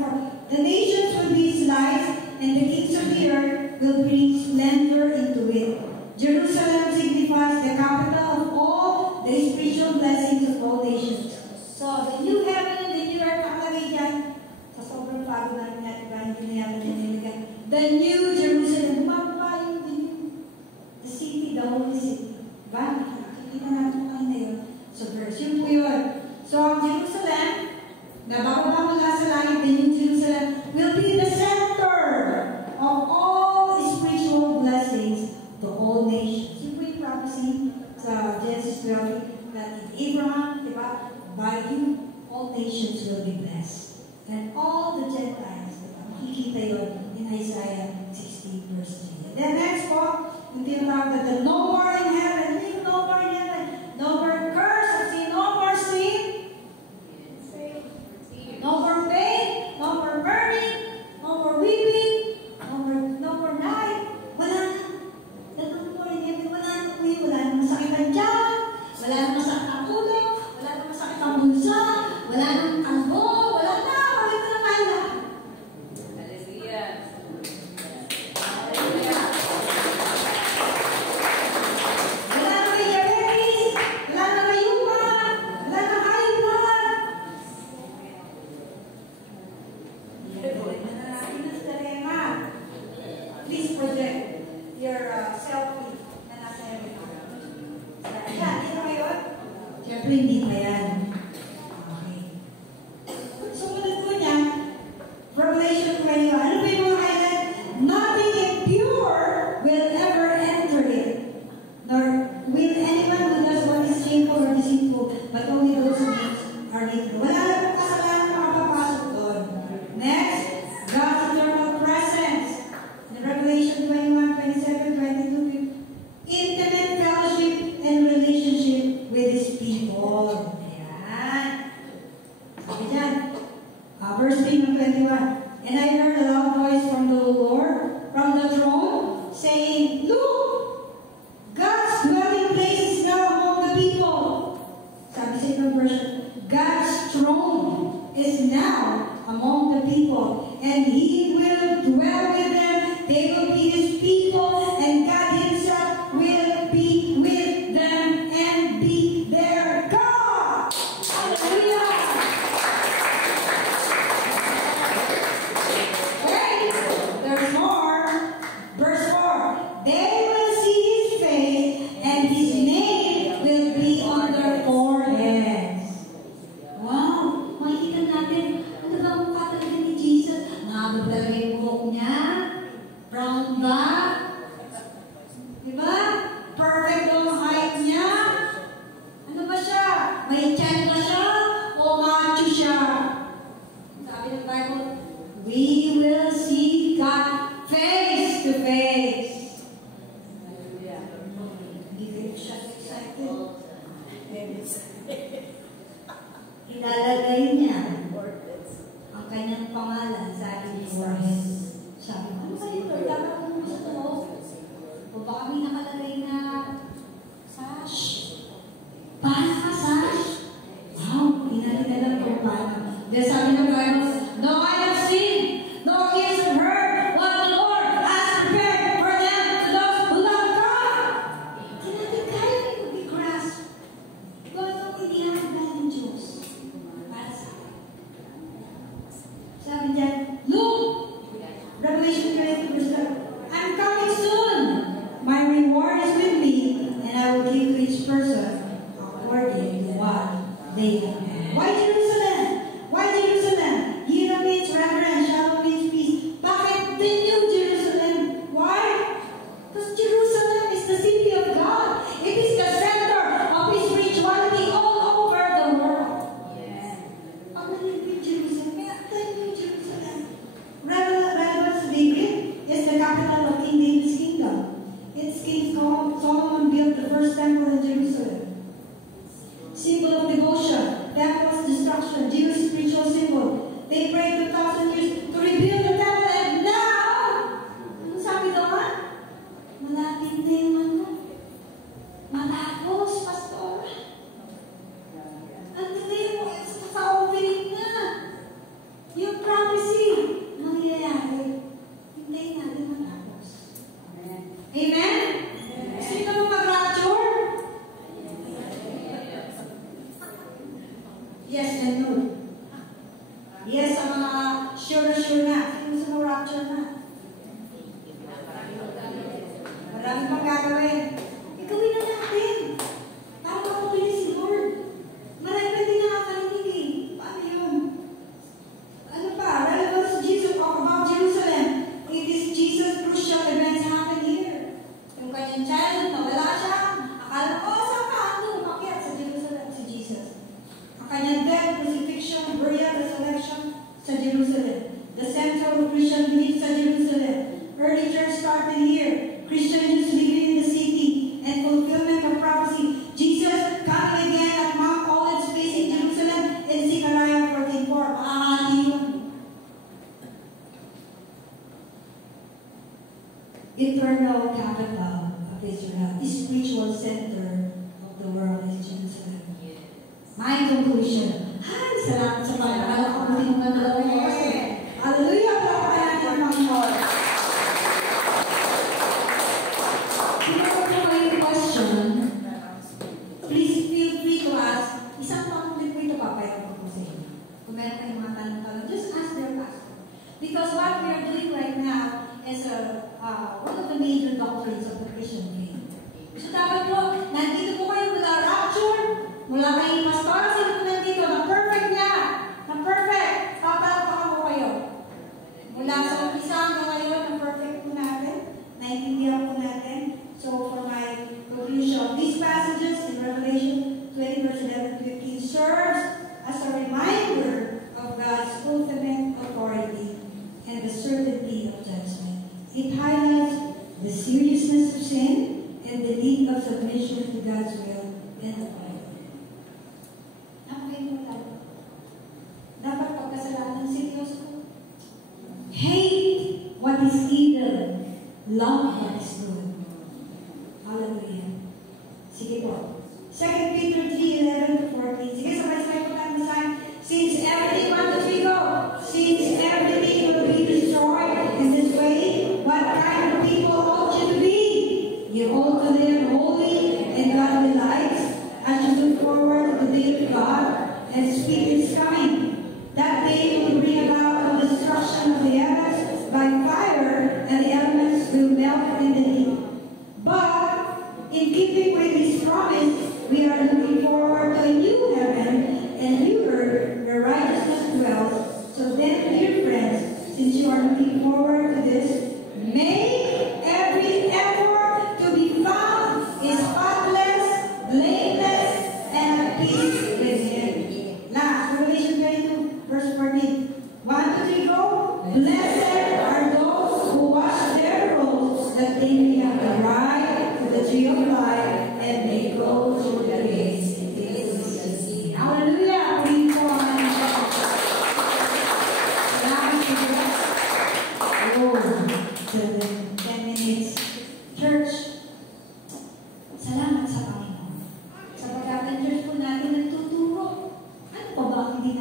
24. The nations will be his lights, and the kings of the earth will bring splendor into it. Jerusalem signifies the capital of all the spiritual blessings of all nations. So, the new heaven and the new earth, nakalagay dyan, sa sobrang bago namin natin ba, hindi na yata nilagay. The new Jerusalem, bumaba yung the city, the holy city. Diba? Nakikita natin kayo na yun. So, verse, yun po yun. So, ang Jerusalem, na bababa mula sa langit, the new Jerusalem, will be the center of all spiritual blessings to all nations. Yun po yung prophecy sa Genesis 12 that in Abraham, diba, by you, all nations will be blessed. And all the Gentiles, diba, makikita yun in Isaiah 60 verse 3. Then next po, yung tinatawag na the no more in heaven, yung no more in heaven, no more curse of sin, no more sin, no more pain, no more burning, no more weeping, no more night. Wala na. No more in heaven. Wala na po yun. Wala na masakit ang tiyan. Wala na masakit ang ulo. Wala na masakit ang bulsa. Wala na kalbo. Wala na. Wala na kaya. Hallelujah. Wala na may diabetes. Wala na may yuma. Wala na high blood. Please project your selfie na nasa heaven. Yan, hindi na yun? Siyempre, hindi pa yan. Okay. Sumunod po niya, Revelation 21. Ano ba yung mga kailan? Nothing impure will ever enter it, nor will anyone who does what is shameful or deceitful, but only those who are naked. Wala na pong kasalanan makapapasok doon. Next, God's eternal presence. In Revelation 21, 27, 22, intimate fellowship and relationship with His people. Ayan. Sabi dyan, verse 21. And I heard a loud voice from the Lord, from the throne, saying, Look, God's dwelling place is now among the people. Sabi sa ibang version, God's throne is now among the people, and He will dwell with them. They will be His people, and God Himself will be with them and be their God. Hallelujah! Okay, there's more. Verse 4. They will see His face, and His name will be on their foreheads. Wow! Makikita natin siya. Sabi ng Bible, we will see God face to face. Hindi siya excited. Ilalagay niya ang kanyang pangalan sa ating forehead. Sabi ko, ano kayo ito? Dapat akong gusto mo. O baka may nakalagay na sash. Para sash. Wow, inaligalan ko pa. Then sabi ng Bible, no eye have seen, no ears have heard what the Lord has prepared for them to those who love God. Hindi natin kaya yung i-grasp. Kung anong inihanagay ng Diyos para sa akin. Sabi niya, look, Revelation 20 verse 7, I'm coming soon. My reward is with me, and I will give to each person according to what they have. Why Jerusalem? Why Jerusalem? Hira means reverence, Shalom means peace. Bakit the New Jerusalem? Why? Because Jerusalem is the city of God. It is the center of His spirituality all over the world. Yes. Ang nalipid Jerusalem, the New Jerusalem. Relevance to David is the capital of King David's kingdom. It's King Solomon built the first temple in Jerusalem. Symbol of devotion, temple's destruction, Jewish spiritual symbol. They prayed 2,000 years to rebuild the temple, and now, ano sabi doon? Malapit na yung ano? Matapos, pastor. Ang hindi mo, sa opening na. Yung prophecy, mangyayari. Hintayin natin matapos. Amen? Sino mo mag-rapture? Yes and no. Yes, ang mga sure na. Sino sa mga rapture na? Marami pang gagawin. Gawin na natin. Para makapili si Lord. Marami pa din nakakarinig eh. Paano yun? Ano pa? Relevance to Jesus about Jerusalem. It is Jesus' crucial events happen here. Yung kanyang child, nawala siya. Akala ko, saan ka? Ano? Umakyat sa Jerusalem si Jesus. Ang kanyang death, crucifixion, burial, resurrection sa Jerusalem. The central of Christian belief sa Jerusalem. Early church started here. Christian Jews living in the city and fulfillment of prophecy. Jesus coming again at Mount Olives facing Jerusalem in Zechariah 14:4. Makakati yun. Eternal capital of Israel. The spiritual center of the world is Jerusalem. My conclusion. Ay, salamat sa pag-aaral ko ng mga dalawang kasi. Hallelujah! Pagkakayan niya ng Lord. Kung may question, please feel free to ask. Isang tanong din po ito, papayag ko sa inyo. Kung meron kayong mga tanong-tanong, just ask their pastor. Because what we are doing right now is one of the major doctrines of the Christian faith. So dapat po, nandito po kayo mula rapture, mula kay pastor, sino po nandito, na-perfect niya, na-perfect, papalapakan po kayo. Mula sa umpisa hanggang ngayon, na-perfect po natin, naiintindihan po natin. So for my conclusion, these passages in Revelation 20 verse 11 to 15 serves as a reminder of God's ultimate authority and the certainty of judgment. It highlights the seriousness of sin and the need of submission to God's will and authority. Napaka-importante. Dapat pagkasalanan seryoso. Hate what is evil, love what is good. Hallelujah. Sige po. 2 Peter 3:11 to 14. Sige, sabay-sabay po tayo masahin. Since everything, 1, 2, 3, go. Since everything will be destroyed in this way, what kind of people ought you to be? You ought to live holy and godly lives as you look forward to the day of God and speak His coming. That day will bring about the destruction of the heavens by fire, and the elements will melt in the heat. But in keeping with His promise, we are looking forward to a new heaven and new earth where righteousness dwells. So then, dear friends, since you are looking forward to this, make every effort to be found spotless, blameless, and at peace with Him. Last, Revelation 22.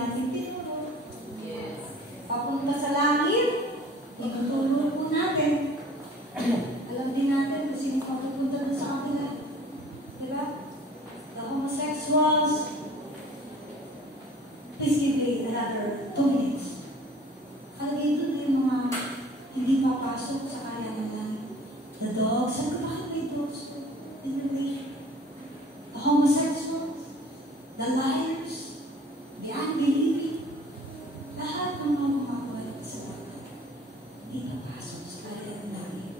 natin tinuro. Yes. Papunta sa langit, ituturo po natin. Alam din natin kung sino papupunta doon sa kanila. Diba? The homosexuals. Please give me another 2 minutes. Kalagay doon yung mga hindi papasok sa kanya ng langit. The dogs, sabi ko, bakit may dogs po? In the way. The homosexuals, the liars, the unbelieving, lahat ng mga kumakawalan sa langit. Hindi papasok sa kanya ng langit.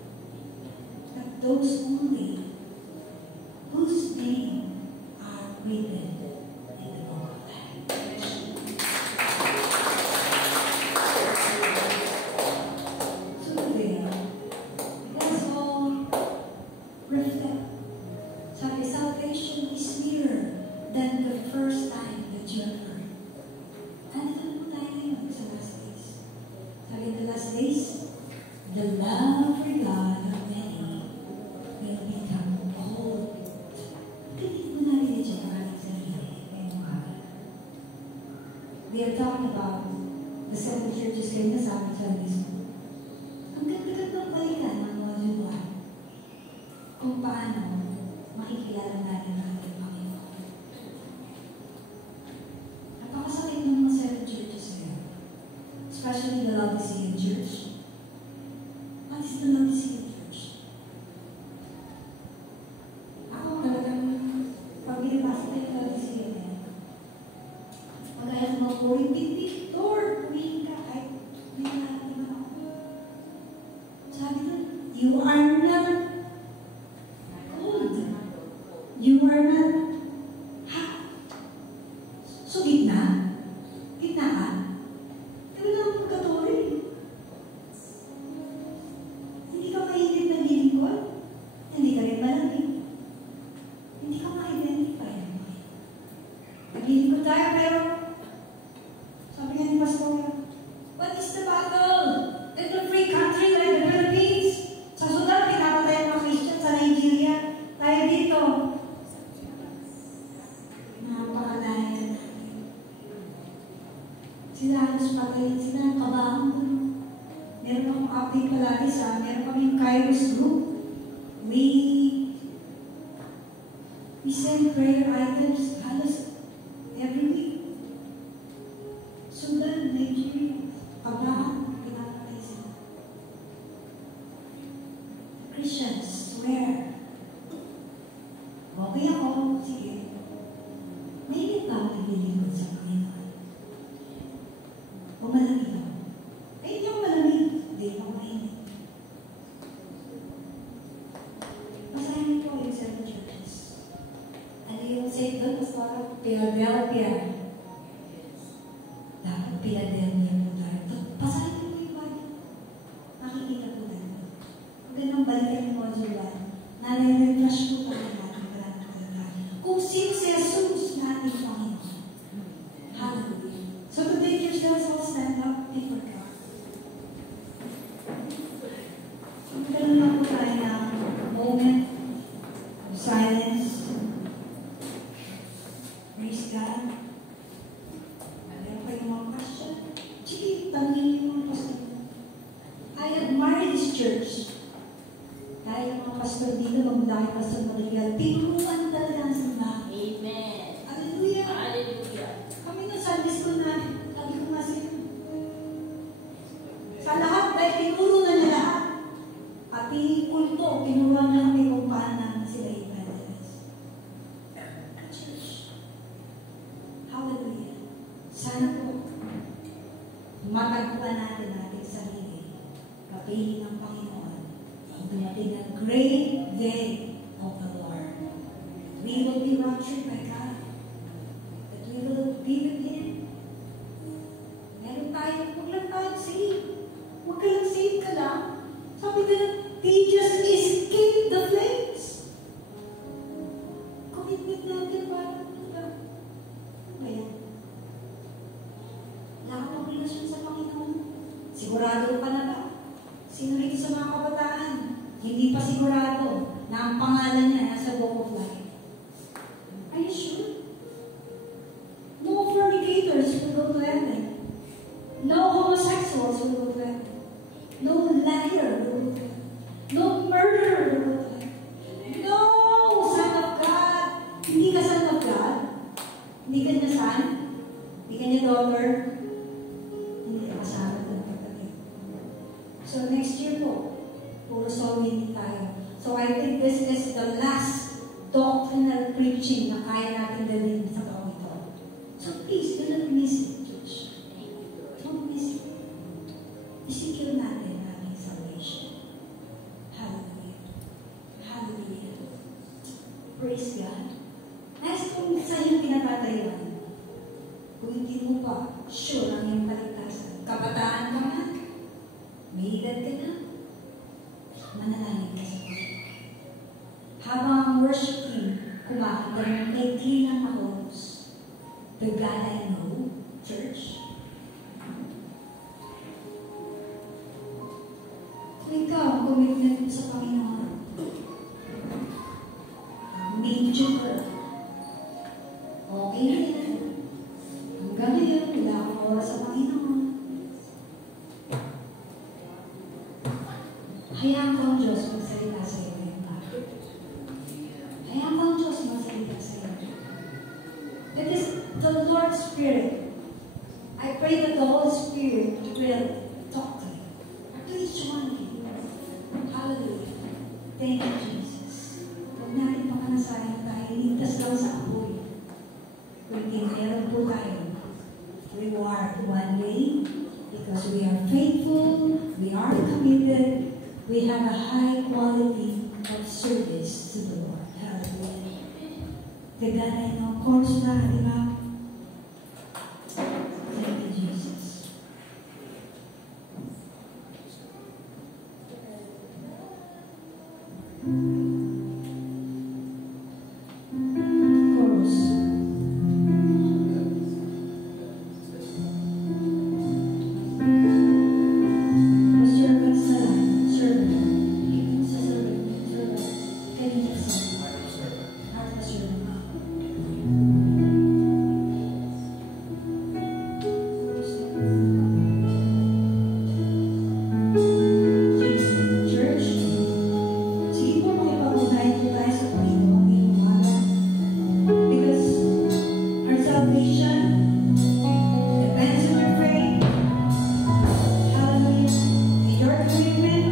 But those only whose name are written in the book of life. So today, let's all reflect. Sabi, salvation is nearer than the first time that you have heard. Ano po tayo ngayon sa last days? Sabi, in the last days, the love for God of many will become cold. Hindi mo narinig siya maraming sarili ngayong araw. We are talking about the 7 churches kayo na sa amin sa Sunday. Ang ganda-ganda ng balikan ng mga Juwan kung paano makikilala natin ang ating Panginoon. Napakasakit ng mga 7 churches ngayon. Especially the Laodicean Church. What is the Laodicean Church? Ako talagang pag binabasa ko yung Laodicean yan, magaya ng mga puri, Lord, humihin ka kahit may lahat naman ako. Sabi nun, you are not cold. You are not hot. So, gitna? Gitna ka? Eh, wala akong pagkatuloy. Hindi ka mainit na lilingkod. Hindi ka rin malamig. Hindi ka ma-identify naman. Naglilingkod tayo, pero sabi nga ni Pastor, what is the battle? In a free country like the Philippines. Sa Sudan, pinapatay ang mga Christian. Sa Nigeria, tayo dito. Napakalaya natin. Sila halos patayin sila, kabahan. Meron akong update palagi meron kaming Kairos group. We send prayer items halos every week. Sudan, Nigeria, kabahan, pinapatay sila. Christians, swear. Okay ako, sige. May ba ang naglilingkod sa Panginoon? O malamig ako? Eh, hindi ako malamig. Hindi ako mainit. Basahin po yung 7 churches. Ano yung say doon? Mas parang Philadelphia. Dapat Philadelphia po tayo. Basahin po yung Bible. Makikita po tayo. Magandang balikan yung module 1. Nare-refresh po tayo natin. Kung sino si Jesus na ating Panginoon. Hallelujah. So today, church, let's all stand up before God. Magkaroon lang po tayo ng moment of silence. Praise God. Meron pa yung mga question. Sige, tanongin yung mga pastor. I admire this church. Dahil ang mga pastor dito, magmula kay Pastor Maria, tinuruan talaga ang simbahan. Amen. Hallelujah. Hallelujah. Kami nung Sunday school namin, sabi ko nga sa'yo, sa lahat, dahil tinuro na niya lahat. Pati kulto, tinuruan niya kami kung paano namin sila i-evangelize. Church. Hallelujah. Sana po, matagpuan natin ating sarili, kapihin ng Panginoon, dumating ang great day of the Lord. We will be raptured by God. That we will be with Him. Meron tayo, huwag lang tayo save. Huwag ka lang save ka lang. Sabi ka lang, they just escape the flames. Commitment natin parang kaya, wala ka pang relasyon sa Panginoon. Sigurado ka na ba? Sino rito sa mga kabataan? Hindi pa sigurado na ang pangalan niya nasa book of life. Are you sure? No fornicators will go to So next year po, puro solid tayo. So I think this is the last doctrinal preaching na kaya natin dalhin sa taong ito. So please, do not miss it, church. Don't miss it. Isecure natin ang ating salvation. Hallelujah. Hallelujah. Praise God. Nais kong sa'yo pinapatayuan. Kung hindi mo pa sure ang iyong kaligtasan, kabataan ka na, may edad ka na, manalangin ka sa Panginoon. Habang ang worship team kumakanta ng maikli ng ahos, the God I know, church. Kung ikaw ang commitment mo sa Panginoon, mediocre, okay na yan. Hanggang ngayon, wala akong oras sa Panginoon. Hayaan ko ang Diyos magsalita sa iyo ngayon. Hayaan ko ang Diyos magsalita sa iyo. It is the Lord's Spirit. I pray that the Holy Spirit will talk to you. To each one of you. Hallelujah. Thank you, Jesus. Huwag natin pakanasayan tayo. Ligtas lang sa apoy. Kundi meron po tayo reward one day because we are faithful, we are committed, we have a high quality of service to the Lord. Hallelujah. Kagana ng course na, di ba? Thank you, Jesus. Chorus. Servant sa lang. Servant. Sa servant. Servant. Kanina sa heart of servant. Church. Sige po, makipag-unahin po tayo sa Panginoon ngayong umaga. Because our salvation depends on your faith. Hallelujah. In your commitment,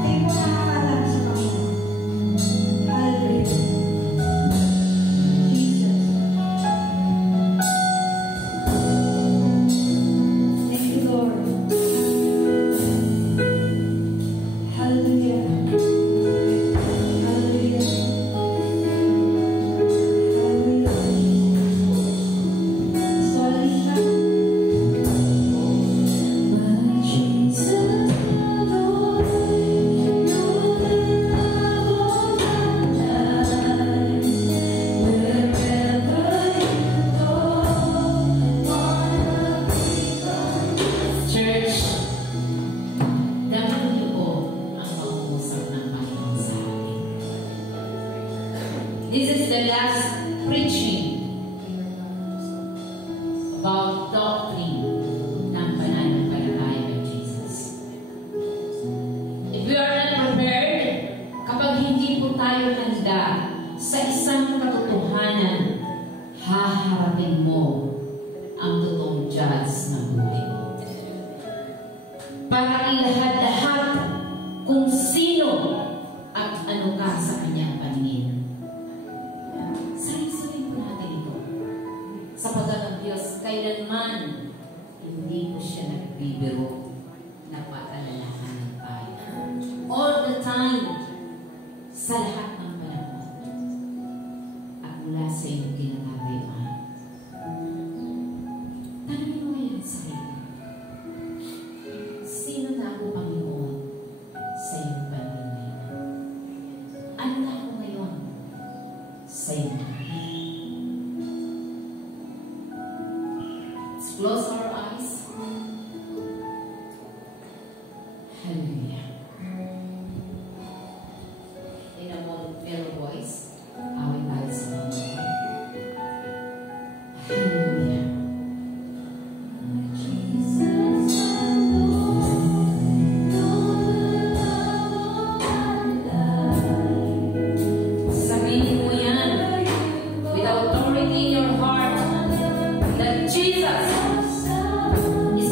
kayo po nakakaalam sa Panginoon. Hallelujah. Jesus. Thank you, Lord. Hallelujah. Hallelujah. Hallelujah. Solista. My Jesus, Lord, you're the love of my life. Wherever you go, wanna be gone. Church, dapat niyo po ang pag-uusap ng Panginoon sa atin. This is the last preaching about doctrine ng pananampalataya ng Jesus. If we are not prepared, kapag hindi po tayo handa sa isang katotohanan, haharapin mo ang totoong judge ng buhay mo. Para ilahad-lahad kung sino at ano ka sa kanyang paningin. Sarin-sarin po natin ito. Sapagkat ang Diyos kailanman hindi po siya nagbibiro na paalalahanan tayo. All the time, sa lahat ng panahon, at mula sa iyong kinatagayuan. Tanongin mo ngayon sa sarili. Sino na ako, Panginoon, sa iyong paningin ngayon? Ano na ako ngayon sa iyong paningin? Let's close our eyes. Hallelujah. In a mellow voice, awit tayo sa Panginoon. Hallelujah. Jesus, Sabihin mo yan with authority in your heart that Jesus is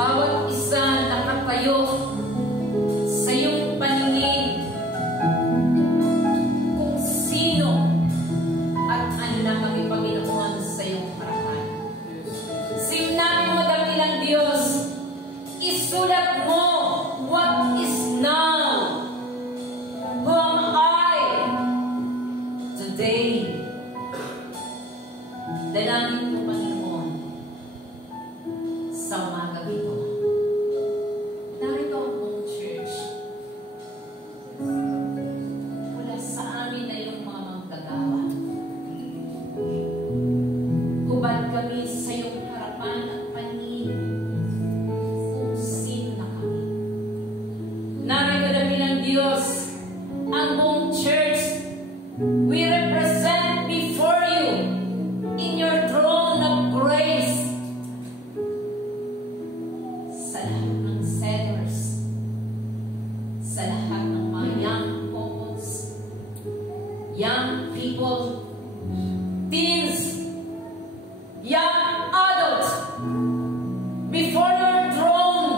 bawat isa nakatayo sa iyong paningin kung sino at ano na kami, Panginoon, sa iyong harapan. Sinabi mo, dakilang Diyos, isulat mo what is now. Who am I today? Dalangin mo, Panginoon, sa umaga ito. Narito ang buong church. Wala sa amin na yung mga manggagawa. Hubad kami sa iyong harapan at paningin kung sino na kami. Narito na bilang Diyos ang buong church. We represent before you in your throne of grace. Sa lahat ng sellers, sa lahat ng mga young couples, young people, teens, young adults, before your throne,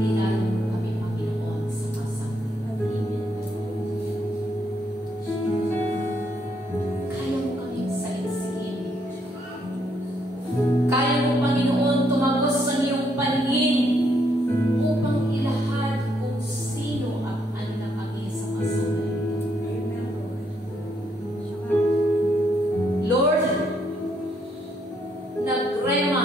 kilala mo kami, Panginoon, sa masang kaya mo kaming saliksikin. Kaya mo, Panginoon, tumagos sa iyong paningin upang ilahad kung sino at ano na kami sa masama ito. Lord, nagrema